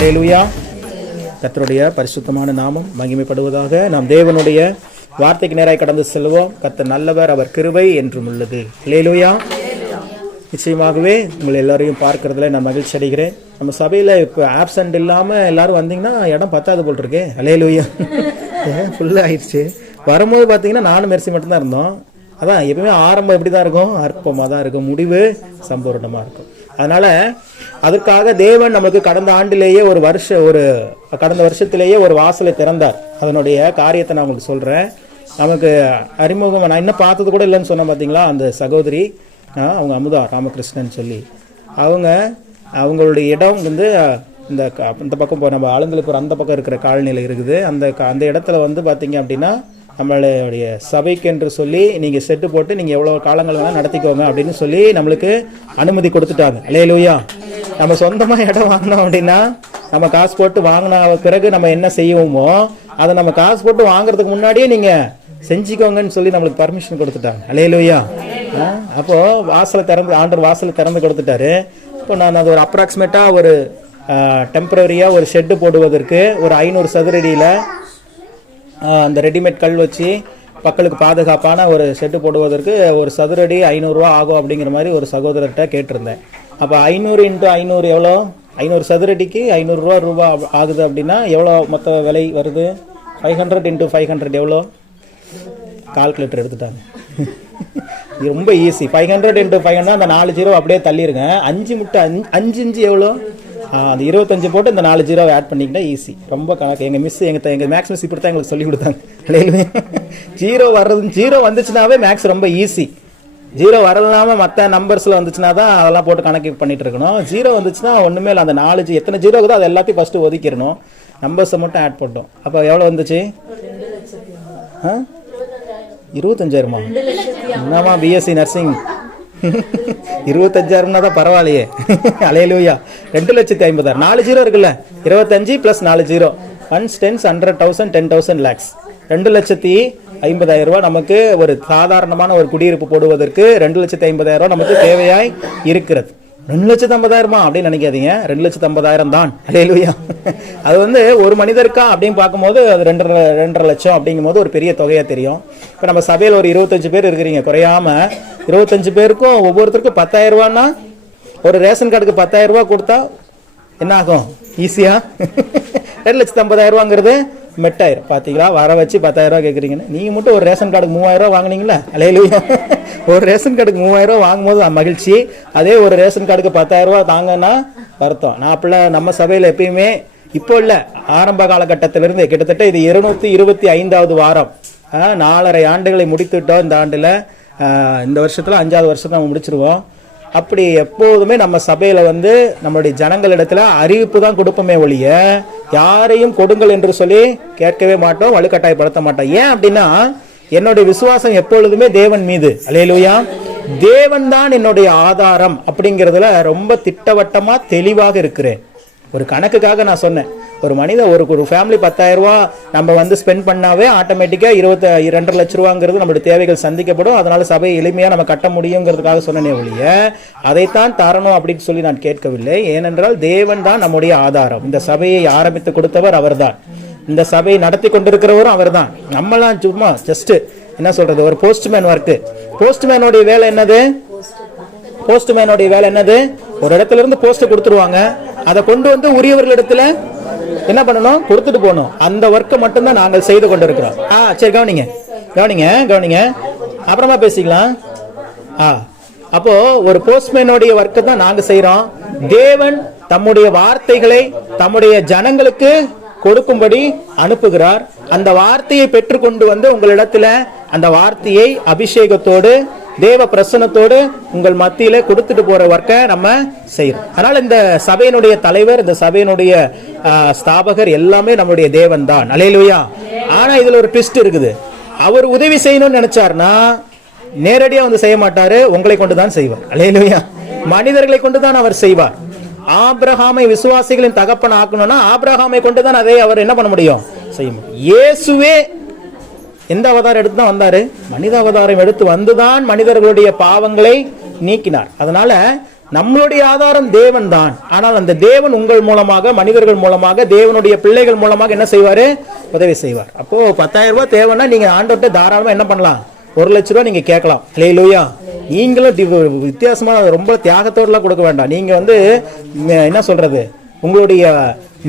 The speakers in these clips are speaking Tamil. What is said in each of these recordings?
அல்லேலூயா. கர்த்தருடைய பரிசுத்தமான நாமம் மகிமைப்படுவதாக. நாம் தேவனுடைய வார்த்தைக்கு நேராய் கடந்து செல்வோம். கர்த்தர் நல்லவர், அவர் கிருபை என்றும் உள்ளது. அல்லேலூயா. நிச்சயமாகவே உங்களை எல்லாரையும் பார்க்கறதுல நான் மகிழ்ச்சி அடைகிறேன். நம்ம சபையில் இப்போ ஆப்சண்ட் இல்லாமல் எல்லாரும் வந்தீங்கன்னா இடம் பத்தாது போல் இருக்கே. அல்லேலூயா. ஃபுல்லாக ஆயிடுச்சு. வரும்போது பார்த்தீங்கன்னா நானும் மெர்சி மட்டும்தான் இருந்தோம். அதான் எப்பவுமே ஆரம்பம் எப்படி தான் இருக்கும், அற்பமாக தான் இருக்கும், முடிவு சம்பூர்ணமாக இருக்கும். அதனால அதற்காக தேவன் நமக்கு கடந்த ஆண்டிலேயே கடந்த வருஷத்திலேயே ஒரு வாசலை திறந்தார். அதனுடைய காரியத்தை நான் உங்களுக்கு சொல்கிறேன். நமக்கு அறிமுகம் நான் இன்னும் பார்த்தது கூட இல்லைன்னு சொன்னேன் பார்த்தீங்களா, அந்த சகோதரி அவங்க அமுதா ராமகிருஷ்ணன் சொல்லி அவங்களுடைய இடம் வந்து இந்த பக்கம் நம்ம ஆளுங்களுக்கு ஒரு அந்த பக்கம் இருக்கிற காலனியில் இருக்குது. அந்த இடத்துல வந்து பார்த்தீங்க அப்படின்னா நம்மளுடைய சபைக்கு என்று சொல்லி நீங்கள் செட்டு போட்டு நீங்கள் எவ்வளோ காலங்கள் வேணால் நடத்திக்கோங்க அப்படின்னு சொல்லி நம்மளுக்கு அனுமதி கொடுத்துட்டாங்க. அல்லேலூயா. நம்ம சொந்தமாக இடம் வாங்கினோம் அப்படின்னா நம்ம காசு போட்டு வாங்கின பிறகு நம்ம என்ன செய்வோமோ அதை நம்ம காசு போட்டு வாங்குறதுக்கு முன்னாடியே நீங்கள் செஞ்சுக்கோங்கன்னு சொல்லி நம்மளுக்கு பர்மிஷன் கொடுத்துட்டாங்க. அல்லேலூயா. அப்போது ஆண்டவர் வாசலை திறந்து கொடுத்துட்டாரு. இப்போ நான் அது ஒரு அப்ராக்சிமேட்டாக ஒரு டெம்பரரியாக ஒரு ஷெட்டு போடுவதற்கு ஒரு 500 சதுரடியில் அந்த ரெடிமேட் கல் வச்சு மக்களுக்கு பாதுகாப்பான ஒரு ஷெட்டு போடுவதற்கு ஒரு சதுரடி 500 ரூபா ஆகும் அப்படிங்கிற மாதிரி ஒரு சகோதரர்கிட்ட கேட்டிருந்தேன். அப்போ 500 × 500 எவ்வளோ? 500 சதுரடிக்கு 500 ரூபா ஆகுது அப்படின்னா எவ்வளோ மொத்த விலை வருது? 500 × 500 எவ்வளோ? கால்குலேட்டர் எடுத்துட்டாங்க. ரொம்ப ஈஸி. 500 × 500 அந்த 4 ஜீரோ அப்படியே தள்ளிருங்க. 5 இன்ச்சு எவ்வளோ? அந்த 25 போட்டு இந்த 4 ஜீரோவை ஆட் பண்ணிக்கிட்டா ஈஸி. ரொம்ப கணக்கு. எங்கள் மேக்ஸ் மிஸ் இப்படி தான் எங்களுக்கு சொல்லி கொடுத்தாங்க. ஜீரோ வந்துச்சுனாவே மேக்ஸ் ரொம்ப ஈஸி. ஜீரோ வரலாம மற்ற நம்பர்ஸில் வந்துச்சுன்னா தான் அதெல்லாம் போட்டு கணக்கு பண்ணிட்டு இருக்கணும். ஜீரோ வந்துச்சுன்னா ஒன்றுமே இல்லை. அந்த 4 எத்தனை ஜீரோ இருக்குதோ அது எல்லாத்தையும் ஃபஸ்ட்டு ஒதுக்கிடணும். நம்பர்ஸை மட்டும் ஆட் பண்ணோம். அப்போ எவ்வளோ வந்துச்சு? 25,000மா? என்னம்மா பிஎஸ்சி நர்சிங் 25,000 தான் பரவாயில்லையே. அல்லேலூயா. 2,50,000. 4 ஜீரோ இருக்குல்ல, 25 + 4 ஜீரோ 1 10 100,000 10,000 lakhs. 2,50,000 ரூபா நமக்கு ஒரு சாதாரணமான ஒரு குடியிருப்பு போடுவதற்கு 2,50,000 ரூபா நமக்கு தேவையாய் இருக்கிறது. 2,50,000 அப்படின்னு நினைக்காதீங்க, 2,50,000 தான். அல்லேலூயா. அது வந்து ஒரு மனிதருக்கா அப்படின்னு பார்க்கும்போது அது 2.5 லட்சம் அப்படிங்கும் போது ஒரு பெரிய தொகையா தெரியும். இப்போ நம்ம சபையில் ஒரு 25 பேர் இருக்கிறீங்க. குறையாம 25 பேருக்கும் ஒவ்வொருத்தருக்கும் 10,000 ரூபான்னா ஒரு ரேஷன் கார்டுக்கு 10,000 ரூபா கொடுத்தா என்ன ஆகும்? ஈஸியா 2,50,000 ரூபாங்கிறது மெட்டாயிரும். பார்த்தீங்களா, வர வச்சு 10,000 ரூபா கேட்குறீங்கன்னு. நீங்கள் மட்டும் ஒரு ரேஷன் கார்டுக்கு 3,000 ரூபா வாங்கினீங்களா? அல்லேலூயா. ஒரு ரேஷன் கார்டுக்கு 3,000 ரூபா வாங்கும்போது மகிழ்ச்சி. அதே ஒரு ரேஷன் கார்டுக்கு 10,000 ரூபா தாங்கன்னா வருத்தம். நான் அப்படிலாம் நம்ம சபையில் எப்பயுமே இப்போ இல்லை, ஆரம்ப காலகட்டத்திலிருந்து கிட்டத்தட்ட இது 225வது வாரம். 4.5 ஆண்டுகளை முடித்துட்டோம். இந்த ஆண்டில் இந்த வருஷத்தில் 5வது வருஷத்தை நம்ம முடிச்சிருவோம். அப்படி எப்போதுமே நம்ம சபையில் வந்து நம்மளுடைய ஜனங்களிடத்துல அறிவிப்பு தான் கொடுப்போமே ஒழிய யாரையும் கொடுங்கள் என்று சொல்லி கேட்கவே மாட்டோம், வலுக்கட்டாயப்படுத்த மாட்டோம். ஏன் அப்படின்னா என்னுடைய விசுவாசம் எப்பொழுதுமே தேவன் மீது. அல்லேலூயா. தேவன் தான் என்னுடைய ஆதாரம் அப்படிங்கிறதுல ரொம்ப திட்டவட்டமா தெளிவாக இருக்கிறேன். ஒரு கணக்குக்காக நான் சொன்னேன், ஒரு மனிதன் ஒரு ஃபேமிலி 10,000 ரூபா நம்ம வந்து ஸ்பெண்ட் பண்ணாவே ஆட்டோமேட்டிக்காக 2.5 லட்ச ரூபாங்கிறது நம்மளுடைய தேவைகள் சந்திக்கப்படும். அதனால சபையை எளிமையாக நம்ம கட்ட முடியுங்கிறதுக்காக சொன்னனே ஒழிய அதைத்தான் தரணும் அப்படின்னு சொல்லி நான் கேட்கவில்லை. ஏனென்றால் தேவன் தான் நம்முடைய ஆதாரம். இந்த சபையை ஆரம்பித்து கொடுத்தவர் அவர்தான், இந்த சபையை நடத்தி கொண்டிருக்கிறவரும் அவர் தான். நம்மளாம் சும்மா ஜஸ்ட் என்ன சொல்றது, ஒரு போஸ்ட்மேன் ஒர்க்கு. போஸ்ட்மேனுடைய வேலை என்னது? ஒரு இடத்துல இருந்து போஸ்ட் கொடுத்துருவாங்க, அதை கொண்டு வந்து உரியவர்களிடத்துல என்ன பண்ணணும்? கொடுத்துட்டு போகணும். அந்த ஒர்க்கை மட்டும்தான் நாங்கள் செய்து கொண்டிருக்கிறோம். சரி, கவனிங்க, அப்புறமா பேசிக்கலாம். அப்போ ஒரு போஸ்ட்மேனுடைய ஒர்க்கை தான் நாங்க செய்யறோம். தேவன் தம்முடைய வார்த்தைகளை தம்முடைய ஜனங்களுக்கு கொடுக்கும்படி அனுப்புகிறார். அந்த வார்த்தையை பெற்றுக்கொண்டு வந்து உங்களிடத்துல அந்த வார்த்தையை அபிஷேகத்தோடு தேவ பிரசன்னத்தோடு உங்கள் மத்தியில கொடுத்துட்டு போற ஒர்க்கை நம்ம செய்யறோம். அதனால இந்த சபையினுடைய தலைவர், இந்த சபையினுடைய ஸ்தாபகர் எல்லாமே நம்முடைய தேவன் தான். அல்லேலூயா. ஆனா இதுல ஒரு ட்விஸ்ட் இருக்குது. அவர் உதவி செய்யணும்னு நினைச்சார்னா நேரடியா வந்து செய்ய மாட்டாரு, உங்களை கொண்டுதான் செய்வார். அல்லேலூயா. மனிதர்களை கொண்டுதான் அவர் செய்வார். ஆபிரகாமை விசுவாசிகளின் தகப்பன் ஆக்கணும்னா ஆபிரகாமை கொண்டுதான் அதை அவர் என்ன பண்ண முடியும்? செய்ய முடியும். இயேசுவே எந்த அவதாரம் எடுத்து தான் வந்தாரு? மனித அவதாரம் எடுத்து வந்துதான் மனிதர்களுடைய பாவங்களை நீக்கினார். அதனால நம்மளுடைய ஆதாரம் தேவன் தான். ஆனால் அந்த தேவன் உங்கள் மூலமாக, மனிதர்கள் மூலமாக, தேவனுடைய பிள்ளைகள் மூலமாக என்ன செய்வாரு? உதவி செய்வார். அப்போ 10,000 ரூபாய் தேவைன்னா நீங்க ஆண்டவர்கிட்ட தாராளமா என்ன பண்ணலாம்? 1 லட்ச ரூபாய் நீங்க கேட்கலாம். ஹல்லேலூயா. நீங்களும் வித்தியாசமான ரொம்ப தியாகத்தோடலாம் கொடுக்க வேண்டாம். நீங்க என்ன சொல்றது, உங்களுடைய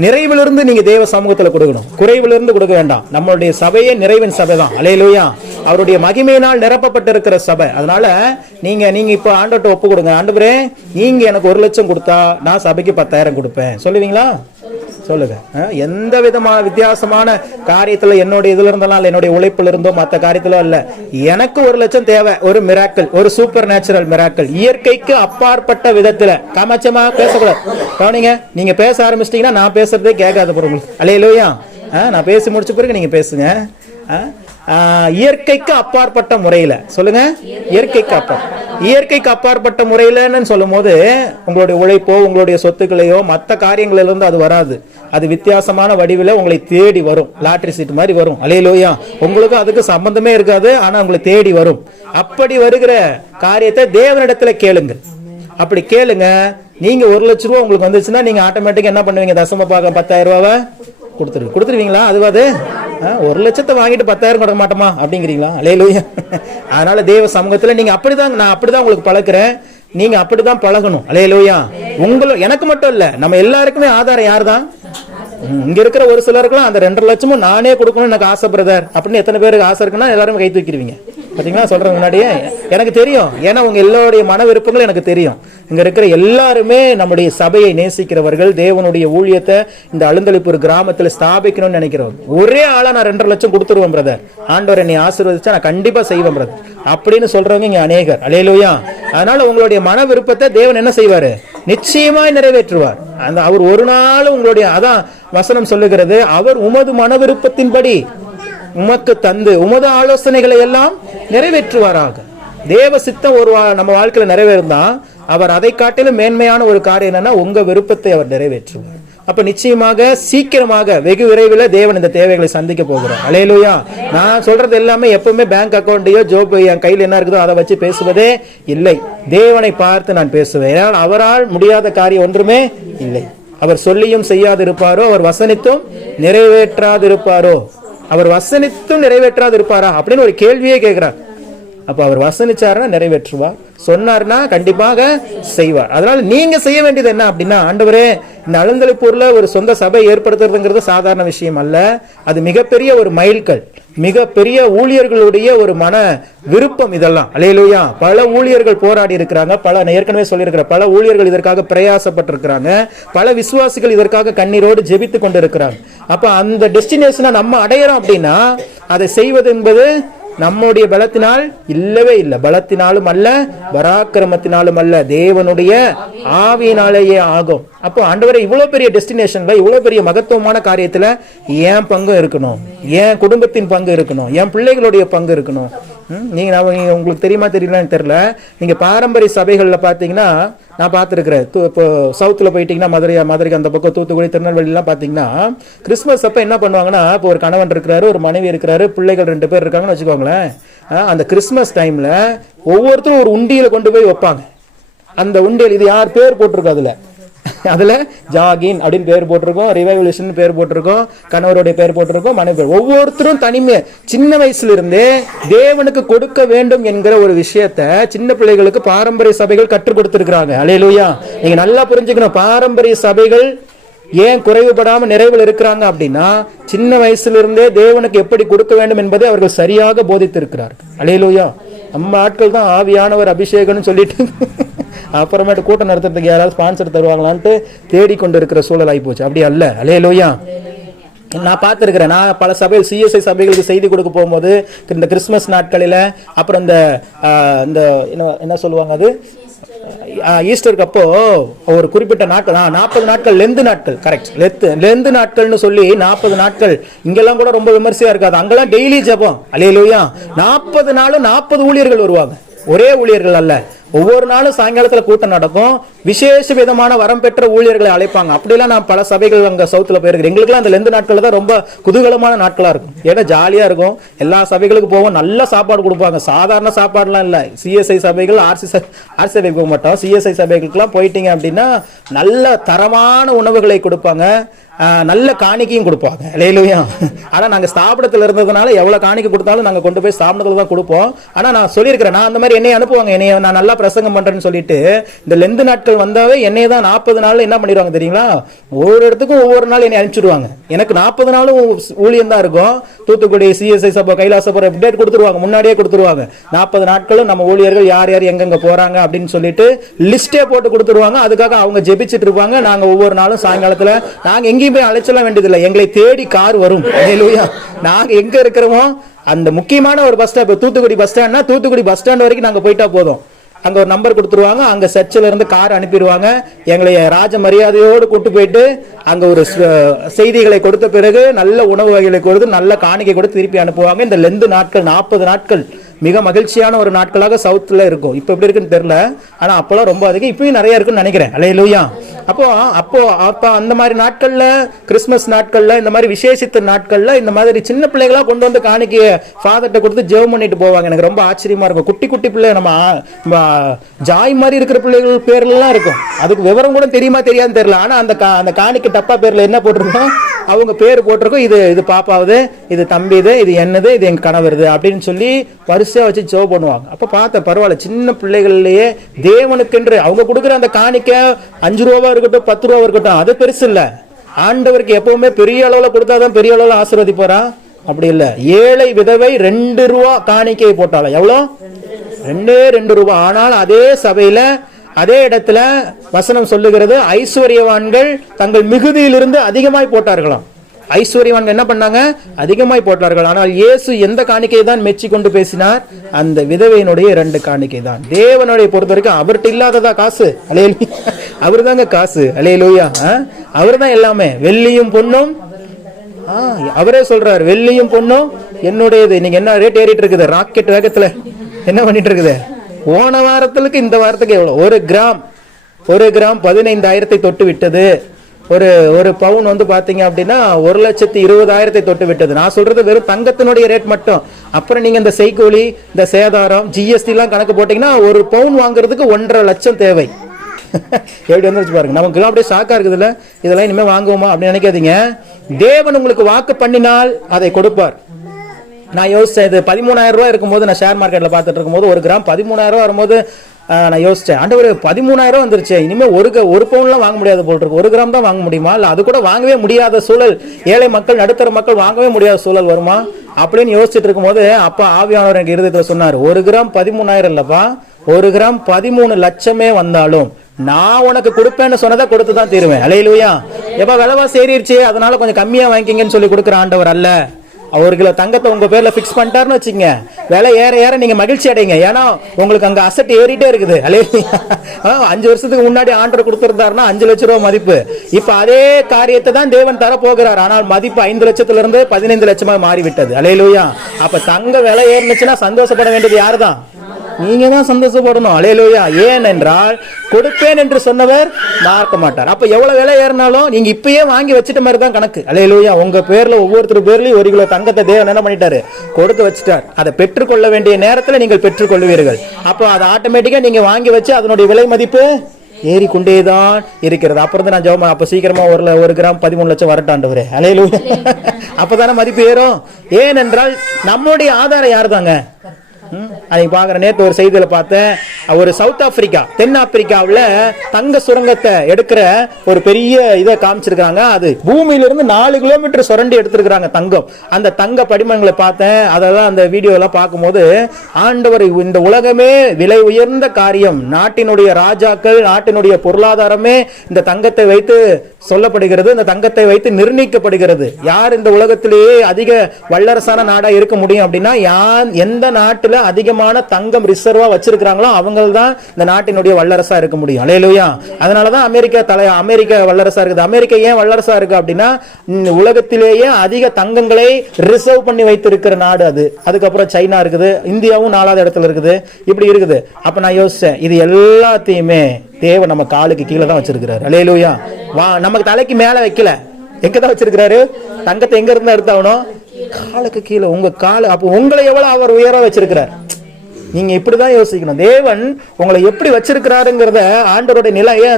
நிறைவிலிருந்து நீங்க தேவ சமூகத்துல கொடுக்கணும், குறைவிலிருந்து கொடுக்க வேண்டாம். நம்மளுடைய சபையே நிறைவின் சபை தான். ஹல்லேலூயா. அவருடைய மகிமையினால் நிரப்பப்பட்டிருக்கிற சபை. அதனால நீங்க இப்ப ஆண்டவர்கிட்ட ஒப்பு கொடுங்க. ஆண்டவரே, நீங்க எனக்கு 1 லட்சம் கொடுத்தா நான் சபைக்கு 10,000 கொடுப்பேன். சொல்லுவீங்களா? சொல்லுங்க. எந்த விதமான வித்தியாசமான காரியத்துல என்னுடைய இதுல இருந்தாலும், என்னுடைய உழைப்புல இருந்தோ மற்ற காரியத்துல இல்ல, எனக்கு 1 லட்சம் தேவை. ஒரு மிராக்கிள், ஒரு சூப்பர் நேச்சுரல் மிராக்கிள், இயற்கைக்கு அப்பாற்பட்ட விதத்துல. காமாட்சமா பேசக்கூடாது. கவனிங்க, நீங்க பேச ஆரம்பிச்சிட்டீங்கன்னா நான் பேசுறதே கேட்காத பொருள். அல்லேலூயா. நான் பேசி முடிச்ச பிறகு நீங்க பேசுங்க. இயற்கைக்கு அப்பாற்பட்ட முறையில சொல்லுங்க. இயற்கைக்கு அப்பாற்பட்ட முறையிலன்னு சொல்லும் போது உங்களுடைய உழைப்போ, உங்களுடைய சொத்துக்களையோ, மற்ற காரியங்களிலிருந்து அது வராது. அது வித்தியாசமான வடிவில் உங்களை தேடி வரும். லாட்டரி சீட் மாதிரி வரும். அல்லேலூயா. உங்களுக்கு அதுக்கு சம்பந்தமே இருக்காது, ஆனா உங்களை தேடி வரும். அப்படி வருகிற காரியத்தை தேவனிடத்துல கேளுங்கள். அப்படி கேளுங்க. நீங்க 1 லட்ச ரூபாய் உங்களுக்கு வந்துச்சுன்னா நீங்க ஆட்டோமேட்டிக்கா என்ன பண்ணுவீங்க? தசம பாகம் 10,000 ரூபாவை கொடுத்துருவீங்களா? அதுவாது 1 லட்சத்தை வாங்கிட்டு 10,000 கொடுக்க மாட்டோமா அப்படிங்கிறீங்களா? அல்லேலூயா. அதனால தேவ சமூகத்துல நீங்க அப்படிதான், நான் அப்படிதான் உங்களுக்கு பழக்கிறேன், நீங்க அப்படிதான் பழகணும். அல்லேலூயா. எனக்கு மட்டும் இல்ல, நம்ம எல்லாருக்குமே ஆதாரம் யார் தான்? இங்க இருக்கிற ஒரு சிலருக்குலாம் அந்த 2.5 லட்சமும் நானே கொடுக்கணும்னு எனக்கு ஆசை பிரதர் அப்படின்னு எத்தனை பேருக்கு ஆசை இருக்குன்னா எல்லாரும் கை தூக்கிடுவீங்க. பாத்தீங்களா? சொல்றேன் முன்னாடியே எனக்கு தெரியும். ஏன்னா உங்க எல்லாருடைய மன விருப்பங்களும் எனக்கு தெரியும். இங்க இருக்கிற எல்லாருமே நம்முடைய சபையை நேசிக்கிறவர்கள், தேவனுடைய ஊழியத்தை இந்த அழுந்தளிப்பூர் கிராமத்துல ஸ்தாபிக்கணும்னு நினைக்கிறவங்க. ஒரே ஆளா நான் 2.5 லட்சம் கொடுத்துருவேன் பிரதர், ஆண்டவர் என்னை ஆசீர்வதிச்சா நான் கண்டிப்பா செய்வேன் பிரதர் அப்படின்னு சொல்றவங்க இங்க அநேகர். அல்லேலூயா. அதனால உங்களுடைய மன விருப்பத்தை தேவன் என்ன செய்வாரு? நிச்சயமாய் நிறைவேற்றுவார். அவர் ஒரு நாள் உங்களுடைய, அதான் வசனம் சொல்லுகிறது, அவர் உமது மன விருப்பத்தின்படி உமக்கு தந்து உமது ஆலோசனைகளை எல்லாம் நிறைவேற்றுவாராக. தேவ சித்தம் நம்ம வாழ்க்கையில நிறைவேறுதான், அவர் அதை காட்டிலும் மேன்மையான ஒரு காரியம் என்னன்னா உங்க விருப்பத்தை அவர் நிறைவேற்றுவார். அப்ப நிச்சயமாக சீக்கிரமாக வெகு விரைவில் தேவன் இந்த தேவைகளை சந்திக்க போகிறார். அல்லேலூயா. நான் சொல்றது எல்லாமே எப்பவுமே பேங்க் அக்கௌண்ட்டையோ ஜோப் என் கையில் என்ன இருக்குதோ அதை வச்சு பேசுவதே இல்லை. தேவனை பார்த்து நான் பேசுவேன். ஏன்னா அவரால் முடியாத காரியம் ஒன்றுமே இல்லை. அவர் சொல்லியும் செய்யாது இருப்பாரோ, அவர் வசனித்தும் நிறைவேற்றாது இருப்பாரோ, அவர் வசனித்தும் நிறைவேற்றாது இருப்பாரா அப்படின்னு ஒரு கேள்வியே கேட்கிறார். அப்ப அவர் வசனிச்சாருன்னா நிறைவேற்றுவார், சொன்னார்னா கண்டிப்பாக செய்வார். அதனால நீங்க செய்ய வேண்டியது என்ன அப்படின்னா, ஆண்டவரே, இந்த அழுந்தளிப்பூர்ல ஒரு சொந்த சபை ஏற்படுத்துறதுங்கிறது சாதாரண விஷயம் அல்ல. அது மிகப்பெரிய ஒரு மைல்கல், மிகப்பெரிய ஊழியர்களுடைய ஒரு மன விருப்பம் இதெல்லாம். அல்லேலூயா. பல ஊழியர்கள் போராடி இருக்கிறாங்க, ஏற்கனவே சொல்லியிருக்கிற பல ஊழியர்கள் இதற்காக பிரயாசப்பட்டிருக்கிறாங்க, பல விசுவாசிகள் இதற்காக கண்ணீரோடு ஜெபித்து கொண்டு இருக்கிறாங்க. அப்ப அந்த டெஸ்டினேஷனை நம்ம அடையறோம் அப்படின்னா அதை செய்வது என்பது நம்முடைய பலத்தினால் இல்லவே இல்லை. பலத்தினாலும் அல்ல, பராக்கிரமத்தினாலும் அல்ல, தேவனுடைய ஆவியினாலேயே ஆகும். அப்போ ஆண்டவரே, இவ்வளவு பெரிய டெஸ்டினேஷன்ல, இவ்வளவு பெரிய மகத்துவமான காரியத்துல என் பங்கு இருக்கணும், என் குடும்பத்தின் பங்கு இருக்கணும், என் பிள்ளைகளுடைய பங்கு இருக்கணும். நீங்க உங்களுக்கு தெரியுமா தெரியலன்னு தெரியல, நீங்க பாரம்பரிய சபைகள்ல பாத்தீங்கன்னா, நான் பார்த்துருக்கிறேன். இப்போ சவுத்தில் போயிட்டீங்கன்னா மதுரைக்கு அந்த பக்கம் தூத்துக்குடி, திருநெல்வேலிலாம் பார்த்தீங்கன்னா கிறிஸ்மஸ் அப்போ என்ன பண்ணுவாங்கன்னா, இப்போ ஒரு கணவன் இருக்கிறாரு, ஒரு மனைவி இருக்கிறாரு, பிள்ளைகள் 2 பேர் இருக்காங்கன்னு வச்சுக்கோங்களேன். அந்த கிறிஸ்மஸ் டைம்ல ஒவ்வொருத்தரும் ஒரு உண்டியலை கொண்டு போய் வைப்பாங்க. அந்த உண்டியல், இது யார் பேர் போட்டிருக்கோம், அதுல ஜாகின் அப்படின்னு பேர் போட்டிருக்கோம், ரிவைவலேஷன் பேர் போட்டிருக்கோம், கணவருடைய பேர் போட்டிருக்கோம், மனைவி பேர். ஒவ்வொருத்தரும் தனிமை சின்ன வயசுல இருந்தே தேவனுக்கு கொடுக்க வேண்டும் என்கிற ஒரு விஷயத்த சின்ன பிள்ளைகளுக்கு பாரம்பரிய சபைகள் கற்றுக் கொடுத்திருக்கிறாங்க. அல்லேலூயா. நீங்க நல்லா புரிஞ்சுக்கணும், பாரம்பரிய சபைகள் ஏன் குறைவுபடாம நிறைவில் இருக்கிறாங்க அப்படின்னா, சின்ன வயசுல இருந்தே தேவனுக்கு எப்படி கொடுக்க வேண்டும் என்பதை அவர்கள் சரியாக போதித்திருக்கிறார்கள். அல்லேலூயா. நம்ம ஆட்கள் தான் ஆவியானவர் அபிஷேகம்னு சொல்லிட்டு அப்புறமேட்டு கூட்டம் நடத்துறதுக்கு யாராவது ஸ்பான்சர் தருவாங்களான்ட்டு தேடிக்கொண்டு இருக்கிற சூழல் ஆகி போச்சு. அப்படி அல்ல. அல்லேலூயா. நான் பார்த்துருக்கிறேன். நான் பல சபைகள், சிஎஸ்ஐ சபைகளுக்கு செய்தி கொடுக்க போகும்போது இந்த கிறிஸ்மஸ் நாட்களில், அப்புறம் இந்த என்ன சொல்லுவாங்க, அது ஈஸ்டருக்கு அப்போ ஒரு குறிப்பிட்ட நாட்கள், 40 நாட்கள் லெந்து நாட்கள், கரெக்ட், லெந்து நாட்கள்னு சொல்லி 40 நாட்கள். இங்கெல்லாம் கூட ரொம்ப விமர்சையா இருக்காது, அங்கெல்லாம் டெய்லி ஜெபம். அல்லேலூயா. 40 நாளும் 40 ஊழியர்கள் வருவாங்க. ஒரே ஊழியர்கள் அல்ல, ஒவ்வொரு நாளும் சாயங்காலத்துல கூட்டம் நடக்கும். விசேஷ விதமான வரம் பெற்ற ஊழியர்களை அழைப்பாங்க. அப்படிலாம் நான் பல சபைகள் அங்க சவுத்துல போயிருக்கேன். எங்களுக்குலாம் அந்த லெந்து நாட்கள் தான் ரொம்ப குதூகலமான நாட்களா இருக்கும். ஏன்னா ஜாலியா இருக்கும். எல்லா சபைகளுக்கு போவோம், நல்ல சாப்பாடு கொடுப்பாங்க. சாதாரண சாப்பாடுலாம் இல்லை. சிஎஸ்ஐ சபைகள், ஆர்சி சபைக்கு போக மாட்டோம். சிஎஸ்ஐ சபைகளுக்குலாம் போயிட்டீங்க அப்படின்னா நல்ல தரமான உணவுகளை கொடுப்பாங்க, நல்ல காணிக்கையும் கொடுப்பாங்க. அல்லேலூயா. ஆனா நாங்க ஸ்தாபனத்துல இருந்ததுனால எவ்வளவு காணிக்கை கொடுத்தாலும் நாங்க கொண்டு போய் ஸ்தாபனத்துல தான் கொடுப்போம். ஆனா நான் சொல்லியிருக்கிறேன், நான் அந்த மாதிரி என்னைய அனுப்புவாங்க, என்னைய நான் நல்லா பிரசங்கம் பண்றேன்னு சொல்லிட்டு இந்த லெந்து நாட்கள் வந்தாவே என்னைய தான் 40 நாள் என்ன பண்ணிடுவாங்க தெரியுங்களா, ஒவ்வொரு இடத்துக்கும் ஒவ்வொரு நாள் என்னை அனுப்பிச்சிடுவாங்க. எனக்கு 40 நாளும் ஊழியம் தான் இருக்கும். தூத்துக்குடி சிஎஸ்ஐ சபை, கைலாசபுரம் டேட் கொடுத்துருவாங்க, முன்னாடியே கொடுத்துருவாங்க. 40 நாட்களும் நம்ம ஊழியர்கள் யார் யார் எங்கெங்க போறாங்க அப்படின்னு சொல்லிட்டு லிஸ்டே போட்டு கொடுத்துருவாங்க. அதுக்காக அவங்க ஜெபிச்சுட்டு இருப்பாங்க. நாங்க ஒவ்வொரு நாளும் சாயங்காலத்துல நாங்க எங்கேயும் போய் அழைச்சலாம் வேண்டியதில்லை, எங்களை தேடி கார் வரும். அல்லேலூயா. நாங்க எங்க இருக்கிறோமோ அந்த முக்கியமான ஒரு பஸ் ஸ்டாப், தூத்துக்குடி பஸ் ஸ்டாண்ட்னா தூத்துக்குடி பஸ் ஸ்டாண்ட் வரைக்கும் நாங்க போயிட்டா போதும். அங்க ஒரு நம்பர் கொடுத்துருவாங்க, அங்க சர்ச்சில் இருந்து கார் அனுப்பிடுவாங்க. எங்களை ராஜ மரியாதையோடு கூட்டு போயிட்டு அங்க ஒரு செய்திகளை கொடுத்த பிறகு நல்ல உணவு வகைகளை கொடுத்து நல்ல காணிக்கை கொடுத்து திருப்பி அனுப்புவாங்க. இந்த லெந்து நாட்கள் 40 நாட்கள் மிக மகிழ்ச்சியான ஒரு நாட்களாக சவுத்துல இருக்கும். இப்ப எப்படி இருக்குன்னு தெரியல, ஆனா அப்பெல்லாம் ரொம்ப அதிகம், இப்பயும் நிறைய இருக்குன்னு நினைக்கிறேன். அல்லேலூயா. அப்போ அந்த மாதிரி நாட்கள்ல, கிறிஸ்துமஸ் நாட்கள்ல, இந்த மாதிரி விசேஷித்த நாட்கள்ல இந்த மாதிரி சின்ன பிள்ளைகளா கொண்டு வந்து காணிக்கைய ஃபாதர்ட்ட கொடுத்து ஜெபம் பண்ணிட்டு போவாங்க. எனக்கு ரொம்ப ஆச்சரியமா இருக்கும். குட்டி குட்டி பிள்ளை, நம்ம ஜாய் மாதிரி இருக்கிற பிள்ளைகள் பேர்லாம் இருக்கும். அதுக்கு விவரம் கூட தெரியுமா தெரியாதுன்னு தெரியல. ஆனா அந்த காணிக்கை டப்பா பேர்ல என்ன போட்டிருக்கோம், அவங்க பேர் போட்டிருக்கோம், இது பாப்பாவது, இது தம்பிது, இது என்னது, இது எங்க கணவருது அப்படின்னு சொல்லி வரிசையா வச்சு ஜெபம் பண்ணுவாங்க. அப்ப பார்த்த பரவாயில்ல, சின்ன பிள்ளைகள்லயே தேவனுக்கென்று அவங்க கொடுக்குற அந்த காணிக்கை 5 ரூபா இருக்கட்டும் 10 ரூபா இருக்கட்டும், அது பெருசு இல்ல. ஆண்டவருக்கு எப்பவுமே பெரிய அளவுல கொடுத்தாதான் பெரிய அளவுல ஆசீர்வதிப்பாரா? அப்படி இல்ல. ஏழை விதவை 2 ரூபா காணிக்கை போட்டாலும் எவ்வளோ, 2 ரூபா. ஆனால் அதே சபையில அதே இடத்துல வசனம் சொல்லுகிறது, ஐஸ்வர்யவான்கள் தங்கள் மிகுதியிலிருந்து அதிகமாய் போட்டார்களாம். ஐஸ்வர்யவான்கள் என்ன பண்ணாங்க, அதிகமாய் போட்டார்கள். ஆனால் இயேசு எந்த காணிக்கையை தான் மெச்சி கொண்டு பேசினார், அந்த விதவையினுடைய 2 காணிக்கை தான். தேவனுடைய பொறுத்த வரைக்கும் அவர்கிட்ட இல்லாததா காசு, அல்லேலூயா, அவர் தாங்க காசு. அல்லேலூயா. அவர் தான் எல்லாமே. வெள்ளியும் பொன்னும் அவரே சொல்றாரு, வெள்ளியும் பொன்னும் என்னுடையது. நீங்க என்ன ரேட் ஏறிட்டு இருக்குது, ராக்கெட் வேகத்துல என்ன பண்ணிட்டு இருக்குது. போன வாரத்துக்கு இந்த வாரத்துக்கு எவ்வளவு, ஒரு கிராம் 15,000 தொட்டு விட்டது. ஒரு பவுன் வந்து பாத்தீங்க அப்படின்னா 1,20,000 தொட்டு விட்டது. நான் சொல்றது வெறும் தங்கத்தினுடைய ரேட் மட்டும். அப்புறம் நீங்க இந்த செய்கூலி, இந்த சேதாரம், ஜிஎஸ்டி எல்லாம் கணக்கு போட்டீங்கன்னா ஒரு பவுன் வாங்குறதுக்கு 1.5 லட்சம் தேவை. எப்படி வந்து பாருங்க, நமக்கு அப்படியே ஷாக்கா இருக்குதுல்ல. இதெல்லாம் இனிமே வாங்குவோமா அப்படின்னு நினைக்காதீங்க. தேவன் உங்களுக்கு வாக்கு பண்ணினால் அதை கொடுப்பார். நான் யோசிச்சேன், இது 13,000 ரூபாய் இருக்கும்போது, நான் ஷேர் மார்க்கெட்ல பார்த்துட்டு இருக்கும்போது ஒரு கிராம் 13,000 ரூபாய் வரும்போது நான் யோசிச்சேன், ஆண்டவர் 13,000 ரூபாய் வந்துருச்சு, இனிமே ஒரு பவுன்லாம் வாங்க முடியாது போல் இருக்கு. 1 கிராம் தான் வாங்க முடியுமா, இல்ல அது கூட வாங்கவே முடியாத சூழல், ஏழை மக்கள் நடுத்தர மக்கள் வாங்கவே முடியாத சூழல் வருமா அப்படின்னு யோசிச்சுட்டு இருக்கும்போது அப்பா ஆவியானவர் எனக்கு இருதயத்துல சொன்னார், 1 கிராம் 13,000 இல்லப்பா, 1 கிராம் 13 லட்சமே வந்தாலும் நான் உனக்கு கொடுப்பேன்னு சொன்னதை கொடுத்து தான் தீருவேன். அல்லேலூயா. எப்ப விலைவாசி ஏறிடுச்சு அதனால கொஞ்சம் கம்மியா வாங்கிக்கிங்கன்னு சொல்லி கொடுக்குற ஆண்டவர் அல்ல. 1 கிலோ தங்கத்தை உங்க பேர்ல பிக்ஸ் பண்ணிட்டாருன்னு வச்சுங்க, விலை ஏற ஏற நீங்க மகிழ்ச்சி அடைங்க. ஏன்னா உங்களுக்கு அங்க அசட் ஏறிட்டே இருக்குது. அல்லேலூயா. 5 வருஷத்துக்கு முன்னாடி ஆர்டர் கொடுத்திருந்தாருன்னா 5 லட்சம் ரூபாய் மதிப்பு. இப்ப அதே காரியத்தை தான் தேவன் தர போகிறார். ஆனால் மதிப்பு 5 லட்சத்துல இருந்து 15 லட்சமா மாறிவிட்டது. அல்லேலூயா. அப்ப தங்க விலை ஏறினுச்சுன்னா சந்தோஷப்பட வேண்டியது யாருதான், நீங்க தான் சந்தோஷப்படணும். அல்லேலூயா. ஏனென்றால் கொடுப்பேன் என்று சொன்னவர் மறக்க மாட்டார். அப்ப எவ்வளவு விலை ஏறினாலும் நீங்க இப்பயே வாங்கி வச்சிட்ட மாதிரி தான் கணக்கு. அல்லேலூயா. உங்க பேர்ல ஒவ்வொருத்தர் பேர்லயும் 1 கிலோ தங்கத்தை தேவன் என்ன பண்ணிட்டாரு, கொடுத்து வச்சுட்டார். அதை பெற்றுக்கொள்ள வேண்டிய நேரத்தில் நீங்கள் பெற்றுக்கொள்வீர்கள். அப்போ அதை ஆட்டோமேட்டிக்கா நீங்க வாங்கி வச்சு அதனுடைய விலை மதிப்பு ஏறிக்கொண்டேதான் இருக்கிறது. அப்புறம் நான் ஜெபம், அப்ப சீக்கிரமா 1 கிராம் 13 லட்சம் வரட்டாண்டவரே. அல்லேலூயா. அப்பதானே மதிப்பு ஏறும். ஏனென்றால் நம்முடைய ஆதாரம் யாரு தாங்க. அன்னைக்கு பாக்குற, நேற்று ஒரு செய்தியில பார்த்தேன், ஒரு சவுத் ஆப்பிரிக்கா, தென் ஆப்பிரிக்காவில் தங்க சுரங்கத்தை எடுக்கிற ஒரு பெரிய இதை காமிச்சிருக்காங்க. அது பூமியிலிருந்து 4 கிலோமீட்டர் சுரண்டி எடுத்திருக்கிறாங்க தங்கம். அந்த தங்க படிமங்களை பார்த்தேன். அதெல்லாம் அந்த வீடியோ எல்லாம் பார்க்கும்போது ஆண்டவர், இந்த உலகமே விலை உயர்ந்த காரியம், நாட்டினுடைய ராஜாக்கள், நாட்டினுடைய பொருளாதாரமே இந்த தங்கத்தை வைத்து சொல்லப்படுகிறது. இந்த தங்கத்தை வைத்து நிர்ணயிக்கப்படுகிறது. யார் இந்த உலகத்திலேயே அதிக வல்லரசான நாடா இருக்க முடியும் அப்படின்னா, எந்த நாட்டுல அதிகமான தங்கம் ரிசர்வா வச்சிருக்காங்களோ அவங்க தான் இந்த நாட்டினுடைய வல்லரசா இருக்க முடியும். அல்லேலூயா. அதனாலதான் அமெரிக்கா வல்லரசா இருக்குது. அமெரிக்கா ஏன் வல்லரசா இருக்கு அப்படின்னா, உலகத்திலேயே அதிக தங்கங்களை ரிசர்வ் பண்ணி வைத்திருக்கிற நாடு அது. அதுக்கப்புறம் சைனா இருக்குது, இந்தியாவும் 4வது இடத்துல இருக்குது. இப்படி இருக்குது. அப்ப நான் யோசிச்சேன், இது எல்லாத்தையுமே தேவன் நம்ம காலுக்கு கீழே தான் வச்சிருக்கிறாரு. அல்லேலூயா. நமக்கு தலைக்கு மேல வைக்கல. எங்க தான் வச்சிருக்கிறாரு? தங்கத்தை எங்க இருந்தா எடுத்தாகணும்? காலுக்கு கீழே. உங்க காலு. அப்போ உங்களை எவ்வளவு அவர் உயர வச்சிருக்கிறார். நீங்க இப்படிதான் யோசிக்கணும். தேவன் உங்களை எப்படி வச்சிருக்கிறாருங்கிறத, ஆண்டவருடைய நிலையை,